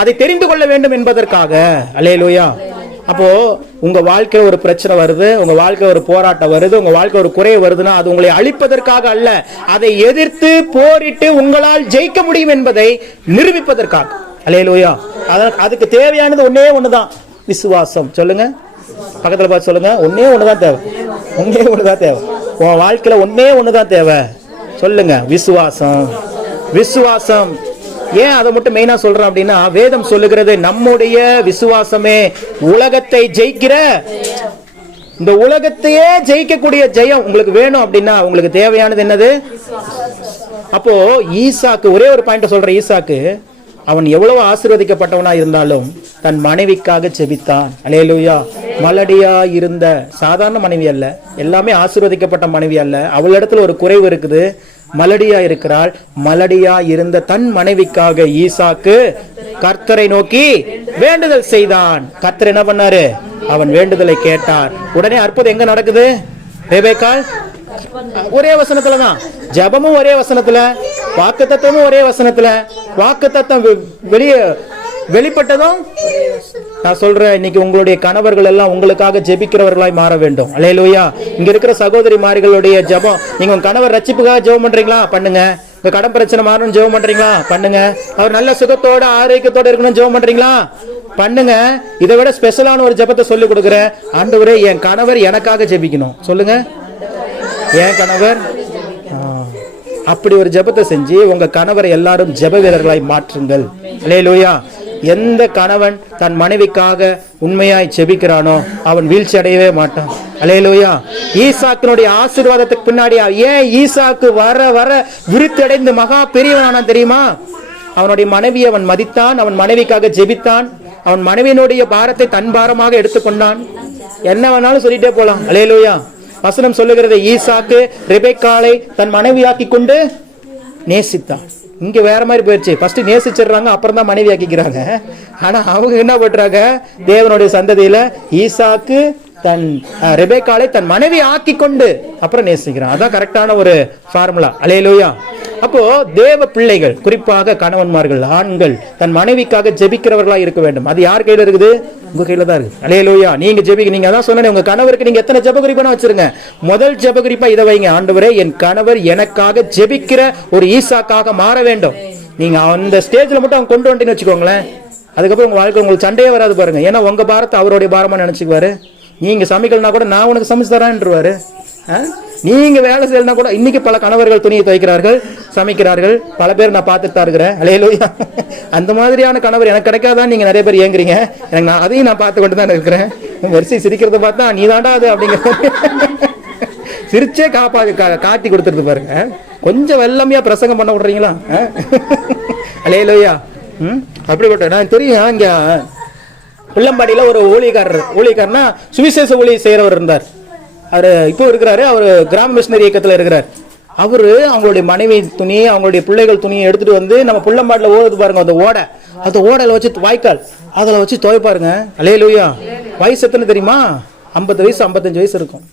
அதை தெரிந்து கொள்ள வேண்டும் என்பதற்காக. அல்லேலூயா. அப்போ உங்க வாழ்க்கையில ஒரு பிரச்சனை வருது, உங்க வாழ்க்கையில ஒரு போராட்டம் வருது, உங்க வாழ்க்கையில ஒரு குறை வருதுன்னா அது உங்களை அழிப்பதற்காக அல்ல, அதை எதிர்த்து போரிட்டு உங்களால் ஜெயிக்க முடியும் என்பதை நிரூபிப்பதற்காக. அல்லேலூயா. அதுக்கு தேவையானது ஒன்னே ஒண்ணுதான், விசுவாசம். சொல்லுங்க, பக்கத்துல பார்த்து சொல்லுங்க, ஒன்னே ஒண்ணுதான் தேவை. ஒன்னே ஒண்ணுதான் தேவை உன் வாழ்க்கையில, ஒன்னே ஒண்ணுதான் தேவை. சொல்லுங்க, விசுவாசம். விசுவாசம். ஏன் அதை மட்டும் மெயினா சொல்றேன் அப்படின்னா, வேதம் சொல்லுகிறது நம்முடைய விசுவாசமே உலகத்தை ஜெயிக்கிற, இந்த உலகத்தையே ஜெயிக்கக்கூடிய ஜெயம் உங்களுக்கு வேணும் அப்படின்னா உங்களுக்கு தேவையானது என்னது? அப்போ ஈசாக்கு, ஒரே ஒரு பாயிண்ட் சொல்றேன். ஈசாக்கு அவன் எவ்வளவு ஆசீர்வதிக்கப்பட்டவனா இருந்தாலும் தன் மனைவிக்காக ஜெபித்தான். அல்லேலூயா. மலடியா இருந்த சாதாரண மனைவி அல்ல, எல்லாமே ஆசீர்வதிக்கப்பட்ட மனைவி அல்ல. அவளிடத்துல ஒரு குறைவு இருக்குது, மலடியா இருக்கிறாள். மலடியா இருந்த தன் மனைவிக்காக ஈசாக்கு கர்த்தரை நோக்கி வேண்டுதல் செய்தான். கர்த்தர் என்ன பண்ணாரு? அவன் வேண்டுதலை கேட்டார். உடனே அற்புதம் எங்க நடக்குது? ரெபெக்காள் ஒரே வசனத்துல தான், ஜெபமும் ஒரே வசனத்துல, வாக்குத்தத்தமும் ஒரே வசனத்துல. வாக்குத்தத்தம் வெளிப்பட்டதும் நான் சொல்றேன், இன்னைக்கு உங்களுடைய கணவர்கள் எல்லாம் உங்களுக்காக ஜெபிக்கிறவர்களாய் மாற வேண்டும். அல்லேலூயா. இங்க இருக்கிற சகோதரிமார்களுடைய ஜெபம், நீங்க உங்க கணவர் ரட்சிப்புக்காக ஜெபம் பண்றீங்களா? பண்ணுங்க. உங்க கடன் பிரச்சனை மாறணும் ஜெபம் பண்றீங்களா? பண்ணுங்க. அவர் நல்ல சுகத்தோட ஆரோக்கியத்தோட இருக்கணும் ஜெபம் பண்றீங்களா? பண்ணுங்க. இதை விட ஸ்பெஷலான ஒரு ஜெபத்தை சொல்லி கொடுக்குறேன். ஆண்டவரே, என் கணவர் எனக்காக ஜெபிக்கணும். சொல்லுங்க, என் கணவர். அப்படி ஒரு ஜெபத்தை செஞ்சு உங்க கணவரை எல்லாரும் ஜெப வீரர்களாய் மாற்றுங்கள். அல்லேலூயா. எந்த கணவன் தன் மனைவிக்காக உண்மையாய் ஜெபிக்கிறானோ அவன் வீழ்ச்சி அடையவே மாட்டான். அல்லேலூயா. ஈசாக்கினுடைய ஆசீர்வாதத்துக்கு பின்னாடி ஏன் ஈசாக்கு வர வர விருத்தடைந்து மகா பெரியவனான தெரியுமா? அவனுடைய மனைவியை அவன் மதித்தான், அவன் மனைவிக்காக ஜெபித்தான், அவன் மனைவியினுடைய பாரத்தை தன் பாரமாக எடுத்துக்கொண்டான். என்ன வேணாலும் சொல்லிட்டே போலாம். அல்லேலூயா. வசனம் சொல்லுகிறது, ஈசாக்கு ரெபெக்காளை தன் மனைவியாக்கி கொண்டு நேசித்தான். இங்க வேற மாதிரி போயிடுச்சு. ஃபர்ஸ்ட் நேசிச்சிடுறாங்க, அப்புறம் தான் மனைவி ஆக்கிக்கிறாங்க. ஆனா அவங்க என்ன பண்றாங்க? தேவனுடைய சந்ததியில ஈசாக்கு தன் ரெபெக்காளை தன் மனைவி ஆக்கி கொண்டு அப்புறம் நேசிக்கிறான். அதான் கரெக்டான ஒரு ஃபார்முலா. அல்லேலூயா. அப்போ தேவ பிள்ளைகள், குறிப்பாக கணவன்மார்கள், ஆண்கள் தன் மனைவிக்காக ஜெபிக்கிறவர்களா இருக்க வேண்டும். அது யார் கையில இருக்குது? உங்க கையில தான் இருக்கு. அல்லேலூயா. நீங்க ஜெபிக்க, நீங்க அதான் சொன்னேன், உங்க கணவருக்கு நீங்க எத்தனை ஜெப குறிப்பா வச்சிருங்க. முதல் ஜெப குறிப்பா இதை வைங்க, ஆண்டவரே என் கணவர் எனக்காக ஜெபிக்கிற ஒரு ஈசாக்காக மாற வேண்டும். நீங்க அந்த ஸ்டேஜ்ல மட்டும் அவங்க கொண்டு வந்துட்டீங்கன்னு வச்சுக்கோங்களேன், அதுக்கப்புறம் உங்க வாழ்க்கை உங்களுக்கு சண்டையே வராது பாருங்க. ஏன்னா உங்க பாரத்தை அவருடைய பாரமா நினைச்சுக்குவாரு. நீங்க சமைக்கலனா கூட நான் உனக்கு சமைச்சு தரேன்ருவாரு. நீங்க வேலை செய்யலனா கூட, இன்னைக்கு பல கணவர்கள் துணியை துவைக்கிறார்கள், சமைக்கிறார்கள். பல பேர் நான் பார்த்துட்டு தான் இருக்கிறேன். அல்லேலூயா. அந்த மாதிரியான கணவர் எனக்கு கிடைக்காதான் நீங்க நிறைய பேர் ஏங்குறீங்க. எனக்கு அதையும் நான் பார்த்து கொண்டு தான் இருக்கிறேன். வரிசை சிரிக்கிறத பார்த்தா நீ தாண்டா அது அப்படிங்கிற சிரிச்சே காட்டி கொடுத்துருது பாருங்க. கொஞ்சம் வெள்ளமையா பிரசங்கம் பண்ண விடுறீங்களா? அல்லேலூயா. அப்படிப்பட்ட நான் தெரியும், இங்க புள்ளம்பாடியில ஒரு ஊழியக்காரனா சுவிசேஷ ஊழிய செய்யறவர் இருந்தார். அவரு இப்போ இருக்கிறாரு, அவர் கிராம மிஷனரி இயக்கத்துல இருக்கிறார். அவரு அவங்களுடைய மனைவி துணி, அவங்களுடைய பிள்ளைகள் துணியை எடுத்துட்டு வந்து நம்ம புள்ளம்பாட்டில் ஓடுது பாருங்க, அந்த ஓடையில வச்சு வாய்க்கால் அதில் வச்சு துவைப்பாருங்க. அல்லேலூயா. வயசு எத்தனை தெரியுமா? 50 வயசு 55 வயசு இருக்கும்.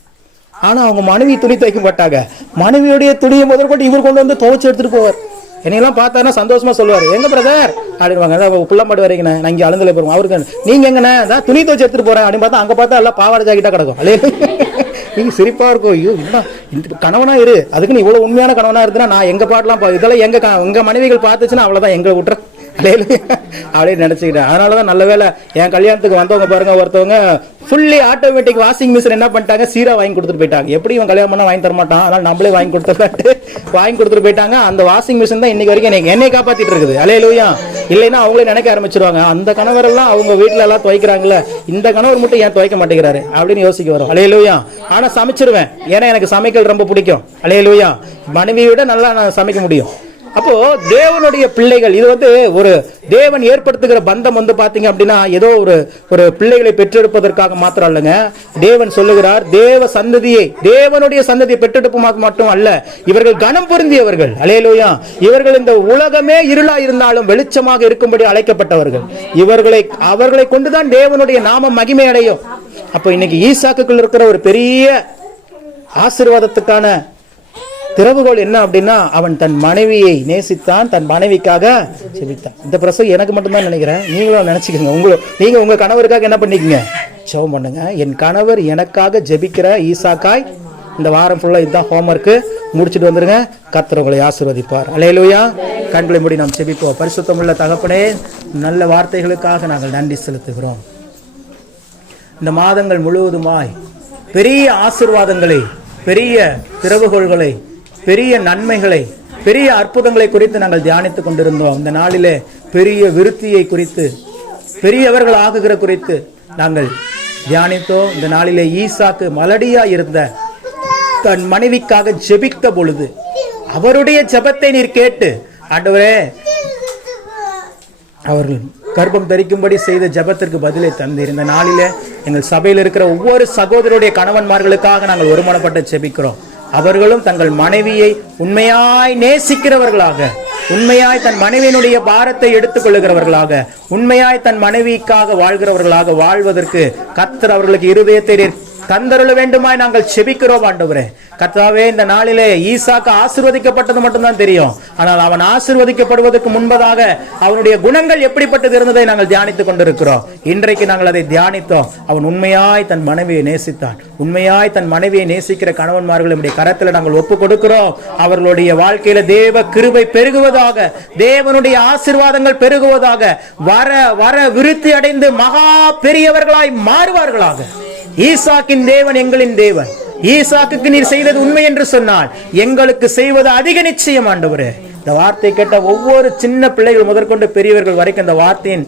ஆனா அவங்க மனைவி துணி துவைக்க மாட்டாங்க. மனைவியுடைய துணியை முதற்கொண்டு இவர் கொண்டு வந்து துவைச்சு எடுத்துட்டு போவார். என்னையெல்லாம் பார்த்தாருன்னா சந்தோஷமா சொல்லுவாரு, எங்க பிரதர் அப்படின்வாங்க. புள்ளம்பாடு வரைக்கும் நான் இங்கே அழுந்தல போறோம். அவருக்கு நீங்க எங்கண்ணா? தான் துணி துவைச்சு எடுத்துட்டு போறேன் அப்படின்னு பார்த்தா அங்க பார்த்தா எல்லாம் பாவாடை ஜாக்கெட்டா கிடக்கும். நீங்க சிரிப்பா இருக்கும். ஐயோ, இந்த கணவனா இரு, அதுக்கு நீ இவ்வளவு உண்மையான கணவனா இருக்குன்னா நான் எங்க பாட்டெல்லாம் இதெல்லாம் எங்க மனைவிகள் பார்த்துச்சுன்னா அவ்வளவுதான், எங்க விட்டுற அப்படின்னு நினைச்சுக்கிட்டேன். அதனாலதான் நல்ல வேலை என் கல்யாணத்துக்கு வந்தவங்க பாருங்க, ஒருத்தவங்க ஃபுல்லி ஆட்டோமேட்டிக் வாஷிங் மிஷின் என்ன பண்ணிட்டாங்க, சீரா வாங்கி கொடுத்துட்டு போயிட்டாங்க. எப்படி இவன் கல்யாணம் பண்ணா வாங்கி தர மாட்டான், அதனால நம்மளே வாங்கி கொடுத்துட்டு போயிட்டாங்க. அந்த வாஷிங் மிஷின் தான் இன்னைக்கு வரைக்கும் என்னை காப்பாத்திட்டு இருக்குது. அல்லேலூயா. இல்லைன்னா அவங்களே நினைக்க ஆரம்பிச்சிருவாங்க, அந்த கணவர் எல்லாம் அவங்க வீட்டுல எல்லாம் துவைக்கிறாங்கல்ல, இந்த கணவர் மட்டும் ஏன் துவைக்க மாட்டேங்கிறாரு அப்படின்னு யோசிக்க வரும். அல்லேலூயா. ஆனா சமைச்சிருவேன், ஏன்னா எனக்கு சமைக்கல் ரொம்ப பிடிக்கும். அல்லேலூயா. மனைவியை விட நல்லா நான் சமைக்க முடியும். அப்போ தேவனுடைய பிள்ளைகள், இது ஒரு தேவன் ஏற்படுத்துகிற பந்தம் பாத்தீங்க அப்படின்னா ஏதோ ஒரு பிள்ளைகளை பெற்றெடுப்பதற்காக மாத்திரம் அல்லங்க. தேவன் சொல்லுகிறார், தேவ சந்ததியை, தேவனுடைய சந்ததியை பெற்றெடுப்பு மட்டும் அல்ல, இவர்கள் கனம் பொருந்தியவர்கள். அல்லேலூயா. இவர்கள் இந்த உலகமே இருளா இருந்தாலும் வெளிச்சமாக இருக்கும்படி அழைக்கப்பட்டவர்கள். அவர்களை கொண்டுதான் தேவனுடைய நாமம் மகிமை அடையும். அப்போ இன்னைக்கு ஈசாக்குக்குள் இருக்கிற ஒரு பெரிய ஆசீர்வாதத்துக்கான திறவுகோல் என்ன அப்படின்னா, அவன் தன் மனைவியை நேசித்தான், தன் மனைவிக்காக ஜெபித்தான். இந்த பிரசவம் எனக்கு மட்டும்தான் நினைக்கிறேன், நீங்களும் நினைச்சுக்கோங்க. நீங்க உங்க கணவருக்காக என்ன பண்ணிக்கங்க, ஜெபம் பண்ணுங்க. என் கணவர் எனக்காக ஜெபிக்கிற ஈசாக்காய் இந்த வாரம் ஃபுல்லா இதுதான் ஹோம்வொர்க், முடிச்சுட்டு வந்துருங்க. கர்த்தர் உங்களை ஆசீர்வதிப்பார். அல்லேலூயா. கண்களை மூடி நாம் ஜெபிப்போம். பரிசுத்தமுள்ள தகப்பனே, நல்ல வார்த்தைகளுக்காக நாங்கள் நன்றி செலுத்துகிறோம். இந்த மாதங்கள் முழுவதுமாய் பெரிய ஆசீர்வாதங்களை, பெரிய திறவுகோள்களை, பெரிய நன்மைகளை, பெரிய அற்புதங்களை குறித்து நாங்கள் தியானித்துக் கொண்டிருந்தோம். இந்த நாளிலே பெரிய விருத்தியை குறித்து, பெரியவர்கள் ஆகுகிற குறித்து நாங்கள் தியானித்தோம். இந்த நாளிலே ஈசாக்கு மலடியா இருந்த தன் மனைவிக்காக ஜெபித்த பொழுது அவருடைய ஜெபத்தை நீர் கேட்டு, ஆண்டவரே, அவர்கள் கர்ப்பம் தரிக்கும்படி செய்த ஜெபத்திற்கு பதிலை தந்தீர். இந்த நாளிலே எங்கள் சபையில் இருக்கிற ஒவ்வொரு சகோதரருடைய கணவன்மார்களுக்காக நாங்கள் ஒருமனப்பட்டு ஜெபிக்கிறோம். அவர்களும் தங்கள் மனைவியை உண்மையாய் நேசிக்கிறவர்களாக, உண்மையாய் தன் மனைவியினுடைய பாரத்தை எடுத்துக் கொள்ளுகிறவர்களாக, உண்மையாய் தன் மனைவிக்காக வாழ்கிறவர்களாக வாழ்வதற்கு கர்த்தர் அவர்களுக்கு இருதயத்தை தந்தருள வேண்டுமாய் நாங்கள் செபிக்கிறோம். ஆண்டவரே, கர்த்தாவே, இந்த நாளிலே ஈசாக்கு ஆசீர்வதிக்கப்பட்டது மட்டும்தான் தெரியும். ஆனால் அவன் ஆசீர்வதிக்கப்படுவதற்கு முன்பதாக அவனுடைய குணங்கள் எப்படிப்பட்டது இருந்ததை நாங்கள் தியானித்துக் கொண்டிருக்கிறோம். இன்றைக்கு நாங்கள் அதை தியானித்தோம். அவன் உண்மையாய் தன் மனைவியை நேசித்தான். உண்மையாய் தன் மனைவியை நேசிக்கிற கணவன்மார்களுடைய கரத்தில் நாங்கள் ஒப்பு கொடுக்கிறோம். அவர்களுடைய வாழ்க்கையில தேவ கிருபை பெருகுவதாக, தேவனுடைய ஆசீர்வாதங்கள் பெருகுவதாக, வர வர விருத்தி அடைந்து மகா பெரியவர்களாய் மாறுவார்களாக. ஈசாக்கின் தேவன் எங்களின் தேவன். ஈசாக்குக்கு நீர் செய்தது உண்மை என்று சொன்னால் எங்களுக்கு செய்வது அதிக நிச்சயம். ஆண்டவரே, இந்த வார்த்தை கேட்ட ஒவ்வொரு சின்ன பிள்ளைகள் முதற்கொண்டு பெரியவர்கள் வரைக்கும் இந்த வார்த்தையின்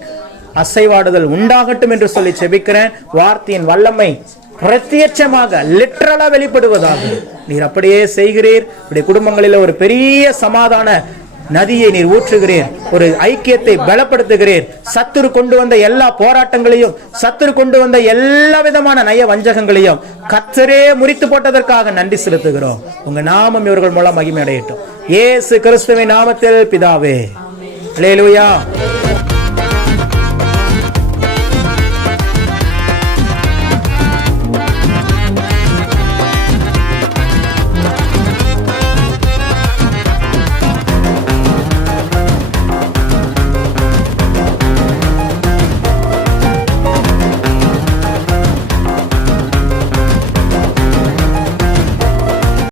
அசைவாடுதல் உண்டாகட்டும் என்று சொல்லி செபிக்கிறேன். வார்த்தையின் வல்லமை பிரத்யட்சமாக லிட்டரலா வெளிப்படுவதாக நீர் அப்படியே செய்கிறீர். இப்படி குடும்பங்களில் ஒரு பெரிய சமாதான நதியை நீர் ஊற்றுகிறீர். ஒரு ஐக்கியத்தை பலப்படுத்துகிறீர். சத்துரு கொண்டு வந்த எல்லா போராட்டங்களையும், சத்துரு கொண்டு வந்த எல்லா விதமான நய வஞ்சகங்களையும் கர்த்தரே முறித்து போட்டதற்காக நன்றி செலுத்துகிறோம். உங்க நாமம் இவர்கள் மூலம் மகிமை அடையட்டும். இயேசு கிறிஸ்துவின் நாமத்தில் பிதாவே. அல்லேலூயா.